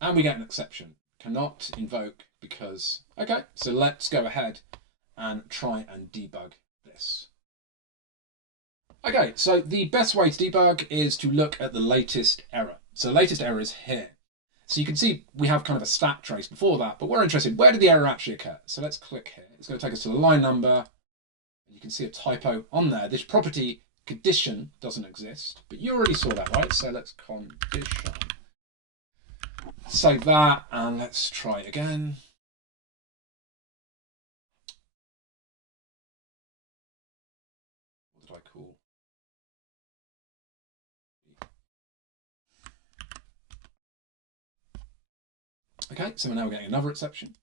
And we get an exception. Cannot invoke because, okay, so let's go ahead and try and debug this. Okay, so the best way to debug is to look at the latest error. So the latest error is here. So you can see we have kind of a stack trace before that, but we're interested, where did the error actually occur? So let's click here. It's going to take us to the line number. You can see a typo on there. This property condition doesn't exist, but you already saw that, right? So let's condition. Save that and let's try it again. What did I call? Okay, so now we're getting another exception.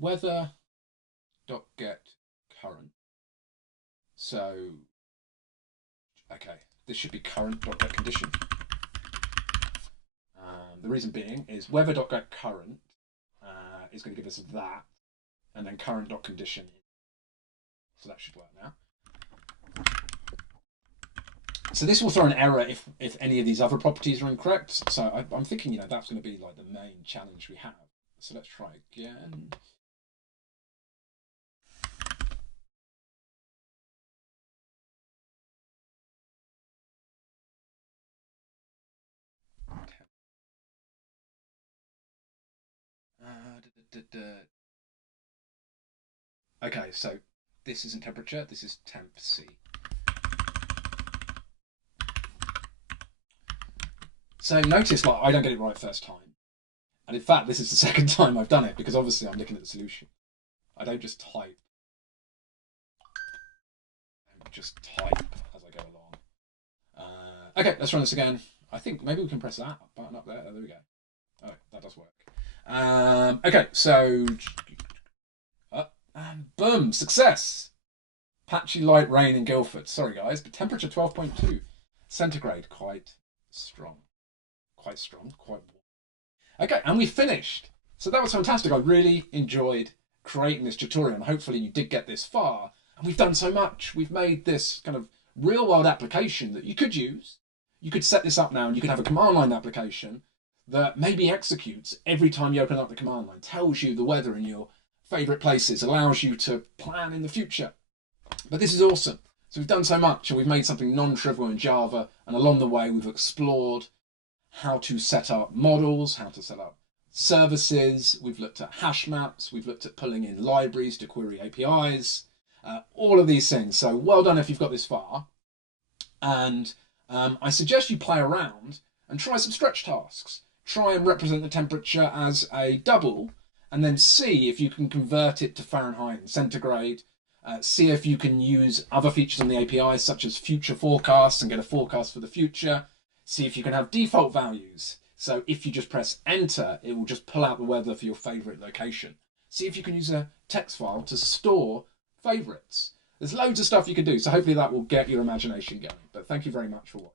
Weather.getCurrent. So, okay, this should be current.getCondition. The reason being is weather.getCurrent is going to give us that, and then current.condition. So that should work now. So this will throw an error if any of these other properties are incorrect. So I'm thinking, you know, that's going to be like the main challenge we have. So let's try again. Okay, so this isn't temperature, this is temp C. So notice, like, I don't get it right first time. And in fact, this is the second time I've done it, because obviously I'm looking at the solution. I don't just type. I just type as I go along. Okay, let's run this again. I think maybe we can press that button up there. Oh, there we go. Oh, that does work. Okay, so boom, success. Patchy light rain in Guildford. Sorry guys, but temperature 12.2 centigrade, quite strong, quite warm. Okay, and we finished. So that was fantastic. I really enjoyed creating this tutorial, and hopefully you did get this far. And we've done so much. We've made this kind of real world application that you could use. You could set this up now and you could have a command line application that maybe executes every time you open up the command line, tells you the weather in your favorite places, allows you to plan in the future. But this is awesome. So we've done so much and we've made something non-trivial in Java, and along the way we've explored how to set up models, how to set up services, we've looked at hash maps, we've looked at pulling in libraries to query APIs, all of these things. So well done if you've got this far. And I suggest you play around and try some stretch tasks. Try and represent the temperature as a double, and then see if you can convert it to Fahrenheit and centigrade. See if you can use other features on the API, such as future forecasts, and get a forecast for the future. See if you can have default values. So if you just press enter, it will just pull out the weather for your favorite location. See if you can use a text file to store favorites. There's loads of stuff you can do, so hopefully that will get your imagination going. But thank you very much for watching.